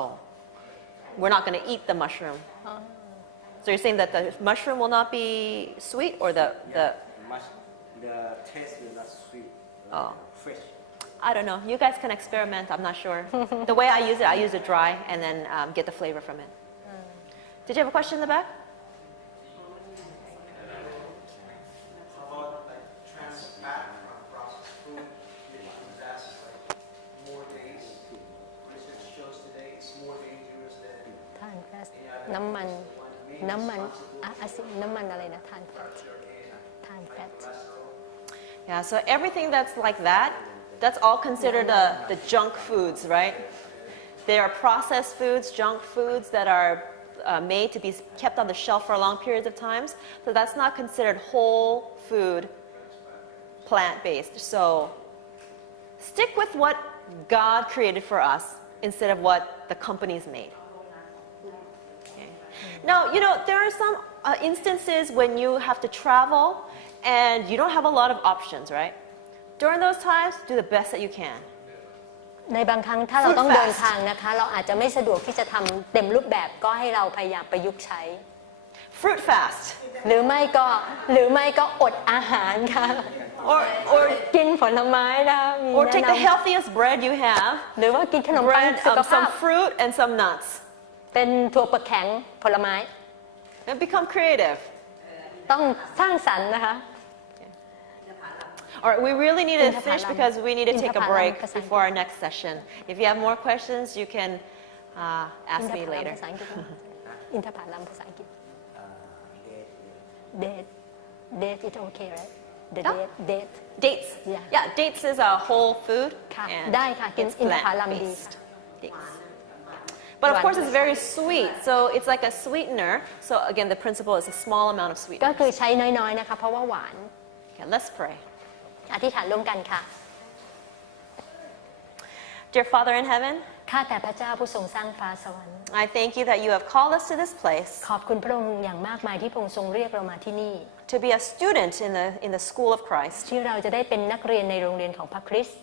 we're not going to eat the mushroom. So you're saying that the mushroom will not be sweet or the the taste will not sweet Oh. fresh I don't know. You guys can experiment. I'm not sure. The way I use it dry and then get the flavor from it. Did you have a question in the back? About like trans fat from processed food, that's like more days. Research shows today it's more dangerous than ทานแฟตน้ำมันน้ำมันอะไรนะทานแฟต Yeah, so everything that's like that, that's all considered the junk foods, right? They are processed foods, junk foods that are made to be kept on the shelf for long periods of times. So that's not considered whole food, plant-based. So stick with what God created for us instead of what the companies made. Okay. Now, there are some instances when you have to travel and you don't have a lot of options, right? During those times, do the best that you can. ในบางครั้งถ้าเราต้องเดินทางนะคะเราอาจจะไม่สะดวกที่จะทำเต็มรูปแบบก็ให้เราพยายามประยุกต์ใช้ Fruit fast. หรือไม่ก็อดอาหารค่ะ Or กินผลไม้นะคะมี or แนะ take the นำ healthiest bread you have, หรือว่ากินขนมปัง bread, สุขภา some พ fruit, and some nuts. เป็นถั่วเปลือกแข็งผลไม้ And become creative. ต้องสร้างสรรค์นะคะ All right, we really need to Intapalam. finish because we need to take a Intapalam breakภาษาอังกฤษ before our next session. If you have more questions, you can ask อินท me ผลัม later. ภาษาอังกฤษอินทผลัมภาษาอังกฤษ date it okay right the Yeah. date Dates. Yeah. Yeah, dates is a whole food. ค่ะ And ได้ค่ะกิน it's อินทผลัมดี plant-based. Dates. But of course, it's very sweet, so it's like a sweetener. So again, the principle is a small amount of ก็ sweetener. คือใช้น้อยๆนะคะเพราะว่าหวาน Okay, let's pray. อธิษฐานร่วมกันค่ะ Dear Father in heaven, ข้าแต่พระเจ้าผู้ทรงสร้างฟ้าสวรรค์ I thank you that you have called us to this place ขอบคุณพระองค์อย่างมากมายที่พระองค์ทรงเรียกเรามาที่นี่ to be a student in the school of Christ, ที่เราจะได้เป็นนักเรียนในโรงเรียนของพระคริสต์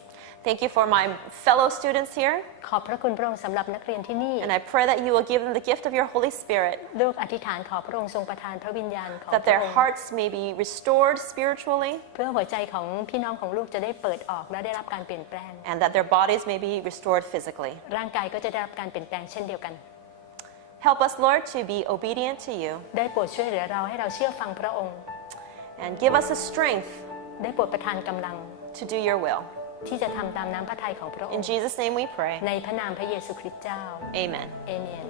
Thank you for my fellow students here. ขอบพระคุณพระองค์สำหรับนักเรียนที่นี่ And I pray that you will give them the gift of your Holy Spirit, ลูกอธิษฐานขอพระองค์ทรงประทานพระวิญญาณของ that พระ their องค์ hearts may be restored spiritually, เพื่อหัวใจของพี่น้องของลูกจะได้เปิดออกและได้รับการเปลี่ยนแปลง and that their bodies may be restored physically. ร่างกายก็จะได้รับการเปลี่ยนแปลงเช่นเดียวกัน Help us, Lord, to be obedient to you, ได้โปรดช่วยเหลือเราให้เราเชื่อฟังพระองค์ and give us the strength ได้โปรดประทานกำลัง to do your will. ที่จะทำตามน้ำพระทัยของพระอง In ค์ Jesus' name we pray. ในพระนามพระเยซูคริสต์เจ้า Amen. เอเมน